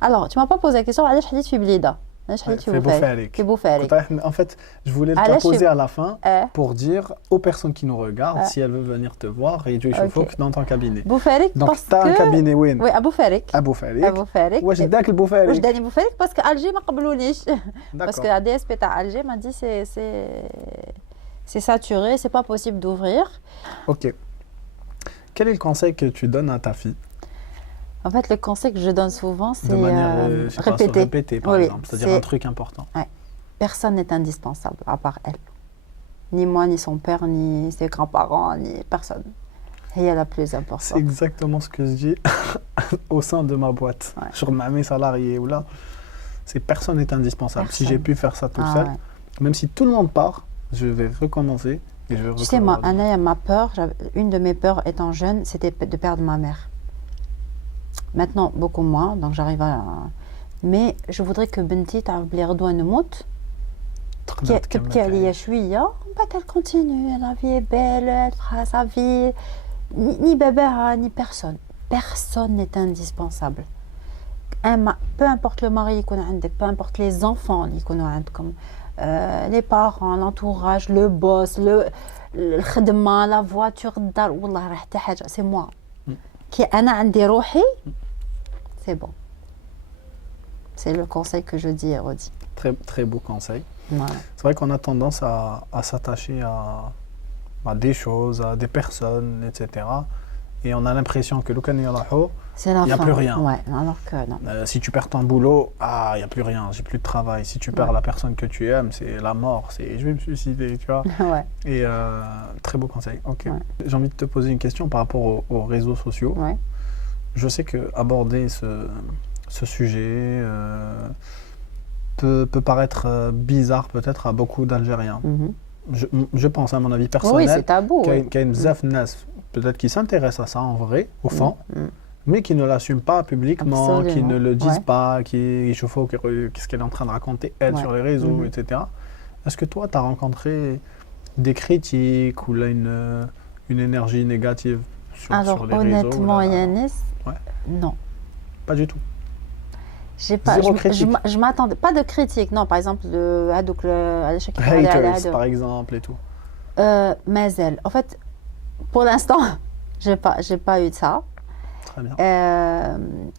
Alors, tu m'as pas posé la question علاش حليت في بليدة. En fait, je voulais te poser à la fin pour dire aux personnes qui nous regardent si elles veulent venir te voir et tu faut que dans ton cabinet. Donc, tu as un cabinet où? Oui, à Boufarik. À Boufarik. واش داك البوفاريك؟ واش داني بوفاريك باسكو Alger ما قبلونيش. Parce que la DSP تاع Alger m'a dit c'est saturé, c'est pas possible d'ouvrir. OK. Quel est le conseil que tu donnes à ta fille? En fait, le conseil que je donne souvent, c'est répéter, par exemple, c'est-à-dire un truc important. Ouais. Personne n'est indispensable à part elle. Ni moi, ni son père, ni ses grands-parents, ni personne. Et elle est la plus importante. C'est exactement ce que je dis au sein de ma boîte. Sur mes salariés ou là, c'est personne n'est indispensable. Personne. Si j'ai pu faire ça tout seul, même si tout le monde part, je vais recommencer. Et je vais tu sais, moi, ma peur, une de mes peurs étant jeune, c'était de perdre ma mère. Maintenant, beaucoup moins, donc j'arrive à... Mais je voudrais que Benti تعرف بلي غدوة نموت تبكي عليا شوية ومن بعد elle continue, la vie est belle, elle fera sa vie. Ni babaha, ni personne. Personne n'est indispensable. Peu importe le mari qu'on a, peu importe les enfants qu'on a, comme les parents, l'entourage, le boss, le khidma, la voiture, الدار والله راه حتى حاجة, c'est moi. Qui أنا عندي روحي, c'est bon. C'est le conseil que je dis et redis. Très, très beau conseil. Voilà. C'est vrai qu'on a tendance à s'attacher à des choses, à des personnes, etc. Et on a l'impression que il n'y a plus rien. Ouais, alors que non. Si tu perds ton boulot, il n'y a plus rien, j'ai plus de travail. Si tu perds la personne que tu aimes, c'est la mort, c'est je vais me suicider, tu vois. Ouais. Et très beau conseil. Ok. Ouais. J'ai envie de te poser une question par rapport aux réseaux sociaux. Ouais. Je sais que aborder ce sujet peut paraître bizarre peut-être à beaucoup d'Algériens. Je pense, à mon avis personnel, oui, c'est tabou, qu'il y a une bzaf nas, peut-être qui s'intéressent à ça en vrai, au fond, mais qui ne l'assument pas publiquement, absolument, qui ne le disent pas, qui chauffent qu'est-ce qu'elle est en train de raconter, elle, sur les réseaux, etc. Est-ce que toi, tu as rencontré des critiques ou là, une énergie négative sur les réseaux? Alors, honnêtement, Yanis, non. Pas du tout. Je m'attendais pas de critiques, non. Par exemple, haters, par exemple, et tout. Mazel. En fait, pour l'instant, j'ai pas eu de ça. Très bien.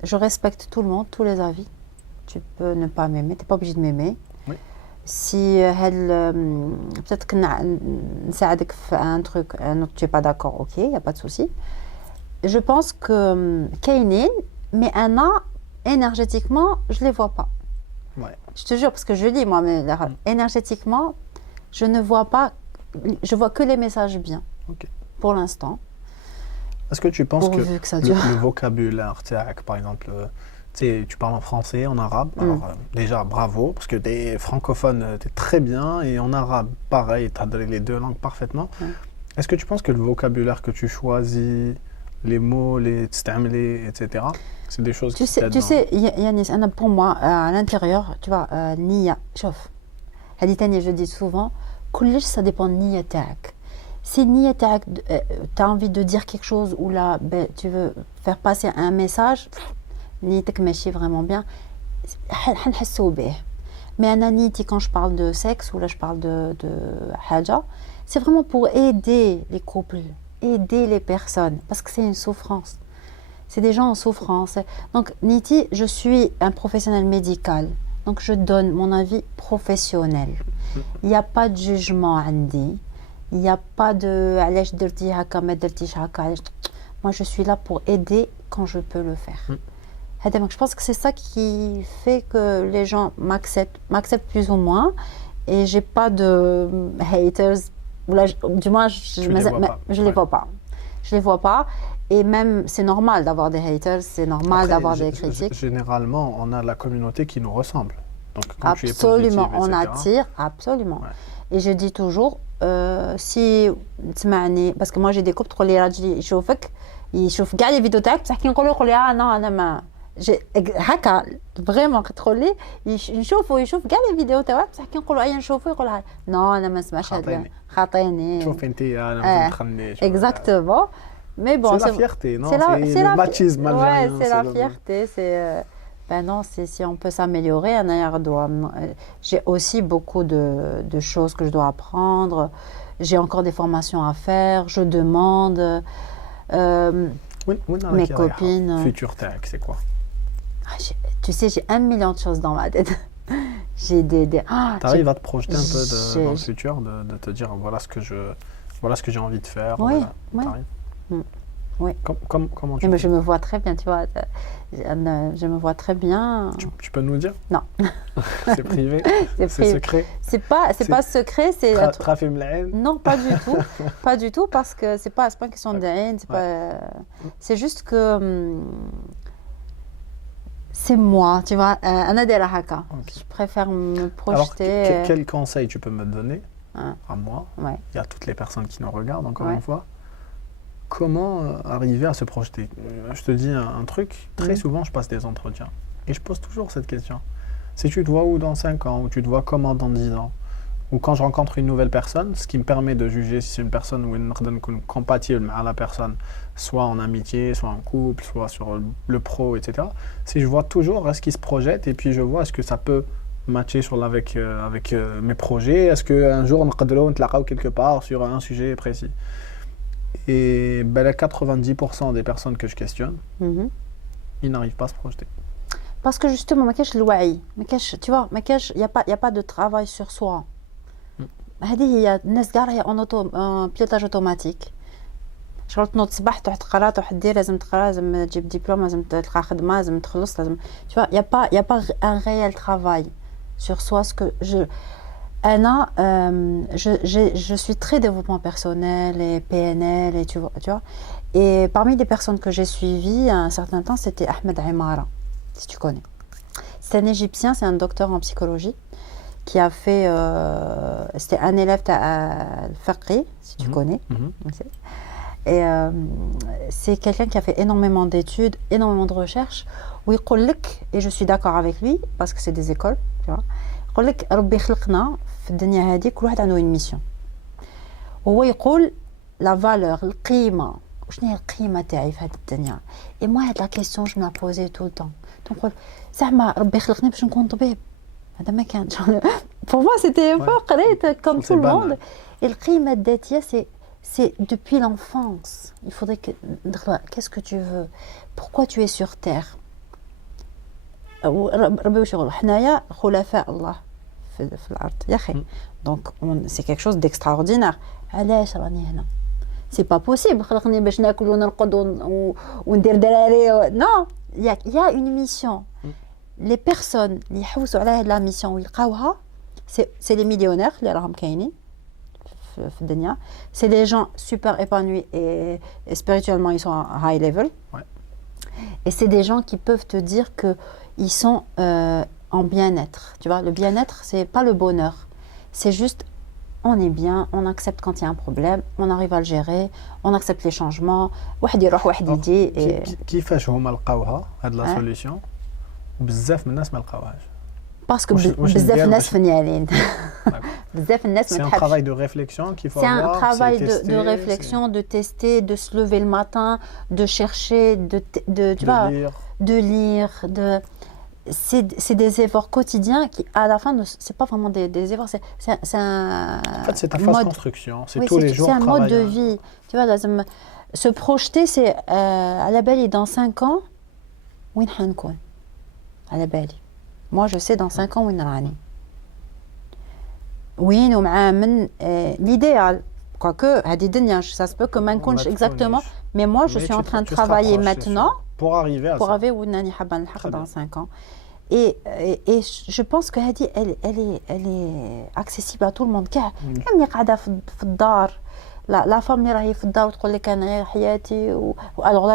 Je respecte tout le monde, tous les avis. Tu peux ne pas m'aimer, tu n'es pas obligé de m'aimer. Oui. Si peut-être que نساعدك في un truc, un autre, tu n'es pas d'accord, ok, il n'y a pas de souci. Je pense que كاينين, mais énergétiquement, je ne les vois pas. Ouais. Je te jure, parce que je dis, moi, mais énergétiquement, je ne vois pas, je vois que les messages bien, pour l'instant. Est-ce que tu penses que le vocabulaire, par exemple, tu parles en français, en arabe, alors déjà bravo, parce que tu es francophone, tu es très bien, et en arabe, pareil, tu as les deux langues parfaitement. Est-ce que tu penses que le vocabulaire que tu choisis, les mots, les t'stamler, etc., c'est des choses qui t'aident? Tu sais, Yanis, pour moi, à l'intérieur, tu vois, Nia, chauffe. Je dis souvent, ça dépend de Nia Taak. Si Nia Taak, tu as envie de dire quelque chose ou là, tu veux faire passer un message, Nia Taak marche vraiment bien, mais Niti, quand je parle de sexe ou là je parle de haja, c'est vraiment pour aider les couples, aider les personnes, parce que c'est une souffrance. C'est des gens en souffrance. Donc, Niti, je suis un professionnel médical. Donc, je donne mon avis professionnel. Il n'y a pas de jugement, Andy. Il n'y a pas de moi, je suis là pour aider quand je peux le faire. Donc, je pense que c'est ça qui fait que les gens m'acceptent plus ou moins. Et j'ai pas de haters. Du moins, je les vois pas. Je les vois pas. Et même, c'est normal d'avoir des haters, c'est normal d'avoir des critiques. Généralement, on a la communauté qui nous ressemble. Donc, quand absolument, tu es positive, on attire, absolument. Ouais. Et je dis toujours, si تسمعني, parce que moi j'ai des couples تقولي راجلي يشوف كاع لي فيديو تاعك بصح كي نقول له يقول لي انا ما هكا فريمون تقول لي يشوف كاع لي فيديو تاعك بصح كي نقولوا ايا نشوفوا يقول نو انا ما نسمعش هذا خاطيني شوف انت انا ما ندخلنيش exactement. Mais bon, c'est la fierté, non? C'est le machisme algérien. Ouais, c'est la fierté, c'est Ben non, si on peut s'améliorer, j'ai aussi beaucoup de choses que je dois apprendre. J'ai encore des formations à faire. Je demande. Mes copines. Futur tech, c'est quoi? Tu sais, j'ai 1 million de choses dans ma tête. J'ai T'arrives à te projeter un peu dans le futur, de te dire voilà ce que j'ai envie de faire. Oui, voilà. Oui. Comment tu mais je me vois très bien, tu vois. Je me vois très bien. Tu peux nous dire? Non. C'est privé. C'est secret. C'est pas secret, c'est. Non, pas du tout. Pas du tout, parce que c'est pas une question de haine. C'est juste que c'est moi, tu vois. Je préfère me projeter. Alors, quel conseil tu peux me donner à moi? Il y a toutes les personnes qui nous regardent, encore une fois. Comment arriver à se projeter? Je te dis un truc, très souvent je passe des entretiens et je pose toujours cette question. Si tu te vois où dans 5 ans, ou tu te vois comment dans 10 ans, ou quand je rencontre une nouvelle personne, ce qui me permet de juger si c'est une personne où elle est compatible à la personne, soit en amitié, soit en couple, soit sur le pro, etc. Si je vois toujours est-ce qu'il se projette et puis je vois est-ce que ça peut matcher avec mes projets, est-ce qu'un jour on va quelque part sur un sujet précis. Et 90% des personnes que je questionne, ils n'arrivent pas à se projeter. Parce que justement, tu vois, il n'y a pas de travail sur soi. Il y a en pilotage automatique. شغل تنوض الصباح تروح تقرا تروح دير لازم تقرا لازم تجيب ديبلوم لازم تلقى خدمه لازم تخلص لازم tu vois il y a pas un réel travail sur soi. Ce que Anna, je suis très développement personnel et PNL et tu vois. Et parmi les personnes que j'ai suivies à un certain temps, c'était Ahmed Aymara, si tu connais. C'est un Égyptien, c'est un docteur en psychologie qui a fait, c'était un élève à Faqih, si tu connais. Et c'est quelqu'un qui a fait énormément d'études, énormément de recherches, où il dit, et je suis d'accord avec lui, parce que c'est des écoles, tu vois. يقول لك ربي خلقنا في الدنيا هذه كل واحد عنده une mission. وهو يقول la valeur القيمة وشنو هي القيمة تاعي في هذه الدنيا. Et moi هاد la question je me la posais tout le temps. Donc نقول زعما ربي خلقني باش نكون طبيب. هذا ما كان. Pour moi c'était قريت comme tout le monde. Et القيمة الذاتية c'est depuis l'enfance. Il faudrait que qu'est-ce que tu veux? Pourquoi tu es sur terre? ربي واش يقول حنايا خلفاء الله في الارض يا اخي. دونك سي كيك شوز ديكستراوردينير. علاش راني هنا؟ سي با بوسيبل خلقني باش ناكل ونرقد وندير دراري. نو يا اون ميسيون. لي بيرسون اللي يحوسوا على هاد لا ميسيون ويلقاوها سي لي مليونير اللي راهم كاينين في الدنيا. سي لي جون سوبر épanouis et spirituellement ils sont à high level. Et c'est des gens qui peuvent te dire que ils sont en bien-être. Tu vois, le bien-être, c'est pas le bonheur. C'est juste, on est bien, on accepte quand il y a un problème, on arrive à le gérer, on accepte les changements. واحد يروح واحد يجي. كيفاش هما لقاوها هاد لا سوليسيون وبزاف من الناس ما لقاوهاش؟ باسكو بزاف الناس فنيانين. بزاف الناس ما تحبش. C'est un travail de réflexion qu'il faut avoir. C'est un travail de réflexion, de tester, de se lever le matin, de chercher, tu vois, de lire, c'est des efforts quotidiens qui, à la fin, c'est pas vraiment des efforts, c'est un. En fait, c'est ta phase de construction, c'est tous les jours. C'est un mode de vie. Tu vois, se projeter, c'est à la belle, dans 5 ans, où est-ce à la belle. Moi, je sais dans 5 ans où est-ce oui, l'idéal, quoique, ça se peut que je ne connaisse exactement, mais moi, je suis en train de travailler maintenant pour arriver où dans 5 ans. Et je pense que elle est accessible à tout le monde. Même la femme qui est dans la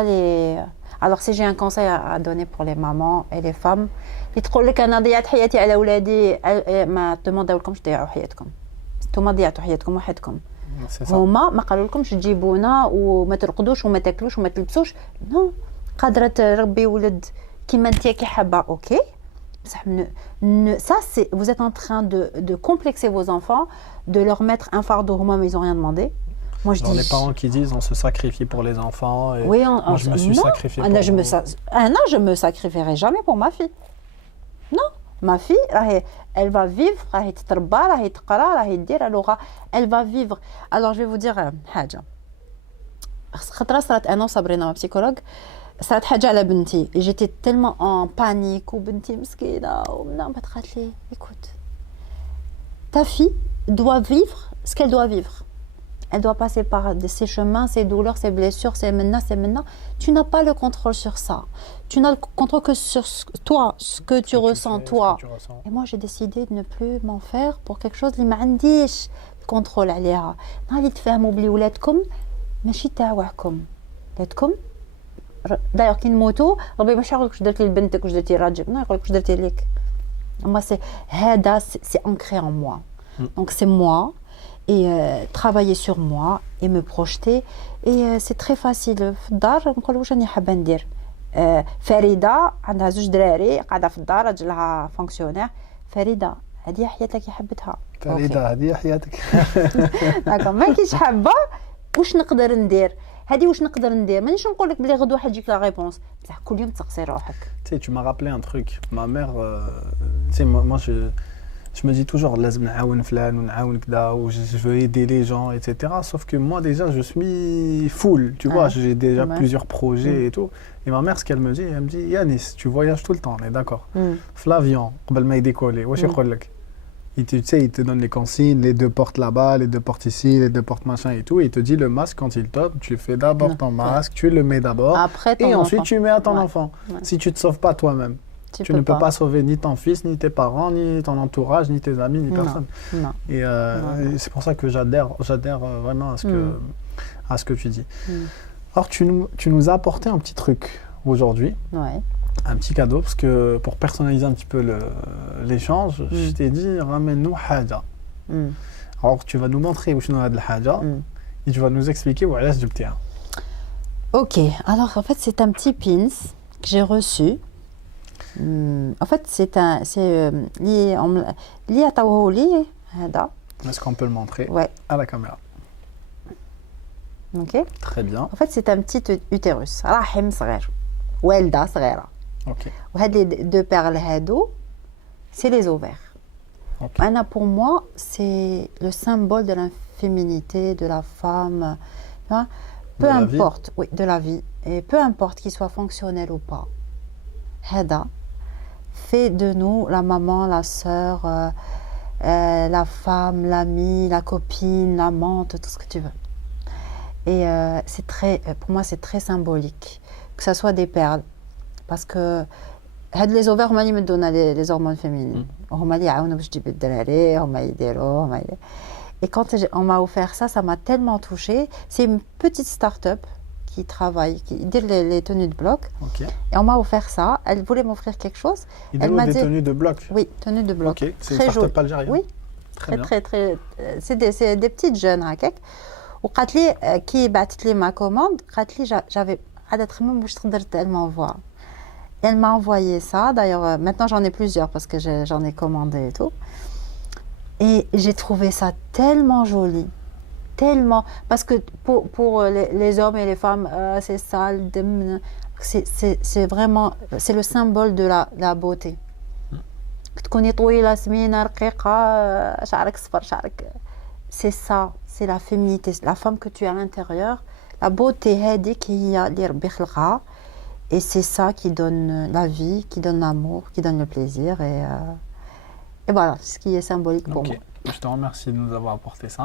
maison, alors si j'ai un conseil à donner pour les mamans et les femmes, اللي تقول لك انا ضيعت حياتي على اولادي ما تمضيولكمش تضيعوا حياتكم. انتوما ضيعتوا حياتكم وحدكم. هما ما قالوا لكمش تجيبونا وما ترقدوش وما تاكلوش وما تلبسوش. نو قادره تربي ولد كيما انت كي حابه اوكي بصح ça c'est vous êtes en train de complexer vos enfants, de leur mettre un fardeau. Huma ils ont rien demandé. Moi, je dis... les parents qui disent on se sacrifie pour les enfants. Et oui, moi, je me suis sacrifié pour je me sacrifierai jamais pour ma fille. Non, ma fille, elle va vivre, elle va vivre. Alors, je vais vous dire حاجة. صارت أنا وصابرينا ma psychologue. صارت حاجة على بنتي. J'étais tellement en panique وبنتي مسكينة ومنامت قالت لي écoute, ta fille doit vivre ce qu'elle doit vivre. Elle doit passer par ses chemins, ses douleurs, ses blessures, c'est maintenant. Tu n'as pas le contrôle sur ça. Tu n'as le contrôle que sur toi, ce que tu ressens, toi. Et moi, j'ai décidé de ne plus m'en faire pour quelque chose اللي ما عنديش contrôle عليها. نهار تفهموا بلي ولادكم ماشي تاعكم. ولادكم d'ailleurs كي نموتوا ربي ماشي يقول لك واش درتي لبنتك واش درتي لراجلك، non يقول لك واش درتي ليك. Moi, c'est ancré en moi. Donc, c'est moi. Et travailler sur moi et me projeter. Et c'est très facile. في الدار نقول واش راني حابه ندير. فريده عندها 2 دراري قاعده في الدار راجلها فونكسيونير. فريده هذه حياتك اللي حبتها. فريده هذه حياتك. داكا ما كاينش حابه واش نقدر ندير. هذه واش نقدر ندير مانيش نقول لك بلي غدوه حتجيك لا ريبونس بصح كل يوم تسقسي روحك. Tu m'as rappelé un truc. Ma mère, moi je me dis toujours لازم نعاون فلان ونعاون كذا je veux aider les gens etc. Sauf que moi déjà je suis full, tu vois, j'ai déjà plusieurs projets et tout. Et ma mère ce qu'elle me dit, elle me dit Yanis, tu voyages tout le temps, on est d'accord. L'avion قبل ما يديكولي واش يقول لك؟ Tu sais, il te donne les consignes, les 2 portes là-bas, les 2 portes ici, les 2 portes machin et tout. Et il te dit le masque, quand il tombe, tu fais d'abord ton masque, tu le mets d'abord. Après, et ensuite, tu mets à ton enfant. Si tu ne te sauves pas toi-même, tu ne peux pas sauver ni ton fils, ni tes parents, ni ton entourage, ni tes amis, ni personne. Non. Et c'est pour ça que j'adhère vraiment à ce que tu dis. Alors, tu nous as apporté un petit truc aujourd'hui. Ouais. Un petit cadeau, parce que pour personnaliser un petit peu l'échange, je t'ai dit ramène-nous haja. Alors tu vas nous montrer où je de la haja et tu vas nous expliquer où est-ce que tu es. Ok, alors en fait c'est un petit pins que j'ai reçu. En fait c'est lié à Taouli. Est-ce qu'on peut le montrer à la caméra? Ok. Très bien. En fait c'est un petit utérus. رحم صغير. والدة صغيرة. Ok. Les 2 perles هادو, c'est les ovaires. Okay. Maintenant, pour moi, c'est le symbole de la féminité, de la femme. Hein? Peu importe, oui, de la vie. Et peu importe qu'il soit fonctionnel ou pas. Hada fait de nous la maman, la sœur, la femme, l'amie, la copine, l'amante, tout ce que tu veux. Et pour moi, c'est très symbolique. Que ça soit des perles. Parce que les ovaires هما اللي مدونا les hormones féminines. هما اللي يعاونوا باش تجيب الدراري هما يديروا Et quand on m'a offert ça m'a tellement touchée. C'est une petite start-up qui travaille, qui dit les tenues de bloc. Okay. Et on m'a offert ça. Elle voulait m'offrir quelque chose. Elle m'a dit tenues de bloc. Oui, tenues de bloc. Okay. C'est une start-up algérienne. Oui. Très. C'est des petites jeunes هكاك. وقالت لي كي بعثت لي ما كوموند قالت لي j'avais عادة تخمم واش تقدر elle m'envoie. Elle m'a envoyé ça. D'ailleurs, maintenant j'en ai plusieurs parce que j'en ai commandé et tout. Et j'ai trouvé ça tellement joli. Tellement. Parce que pour les hommes et les femmes, c'est sale. C'est vraiment. C'est le symbole de la beauté. C'est ça. C'est la féminité. La femme que tu as à l'intérieur. La beauté, et c'est ça qui donne la vie, qui donne l'amour, qui donne le plaisir. Et voilà, ce qui est symbolique pour moi. Je te remercie de nous avoir apporté ça.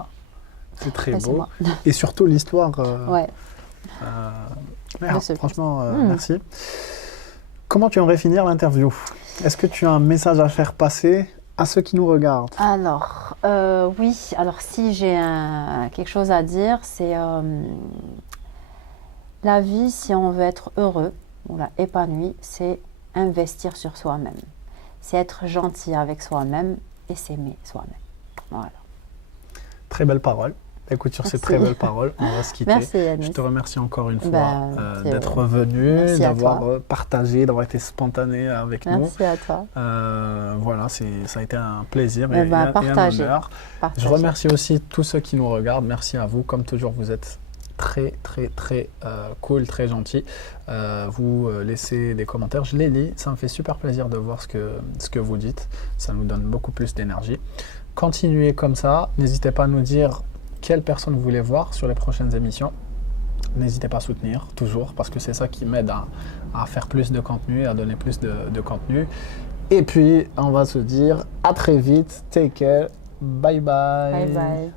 C'est très beau. Et surtout l'histoire. Franchement, merci. Comment tu aimerais finir l'interview? Est-ce que tu as un message à faire passer à ceux qui nous regardent? Alors, oui. Alors, si j'ai quelque chose à dire, c'est la vie, si on veut être heureux, ou épanoui, c'est investir sur soi-même. C'est être gentil avec soi-même et s'aimer soi-même. Voilà. Très belle parole. Écoute, sur ces très belles paroles, on va se quitter. Merci Yanis. Je te remercie encore une fois d'être venu, d'avoir partagé, d'avoir été spontané avec nous. Merci à toi. Voilà, ça a été un plaisir et un honneur. Je remercie aussi tous ceux qui nous regardent. Merci à vous. Comme toujours, vous êtes très cool, très gentil. Vous laissez des commentaires, je les lis, ça me fait super plaisir de voir ce que vous dites, ça nous donne beaucoup plus d'énergie. Continuez comme ça, n'hésitez pas à nous dire quelle personne vous voulez voir sur les prochaines émissions. N'hésitez pas à soutenir, toujours, parce que c'est ça qui m'aide à faire plus de contenu, à donner plus de contenu. Et puis, on va se dire à très vite, take care, bye bye. Bye bye.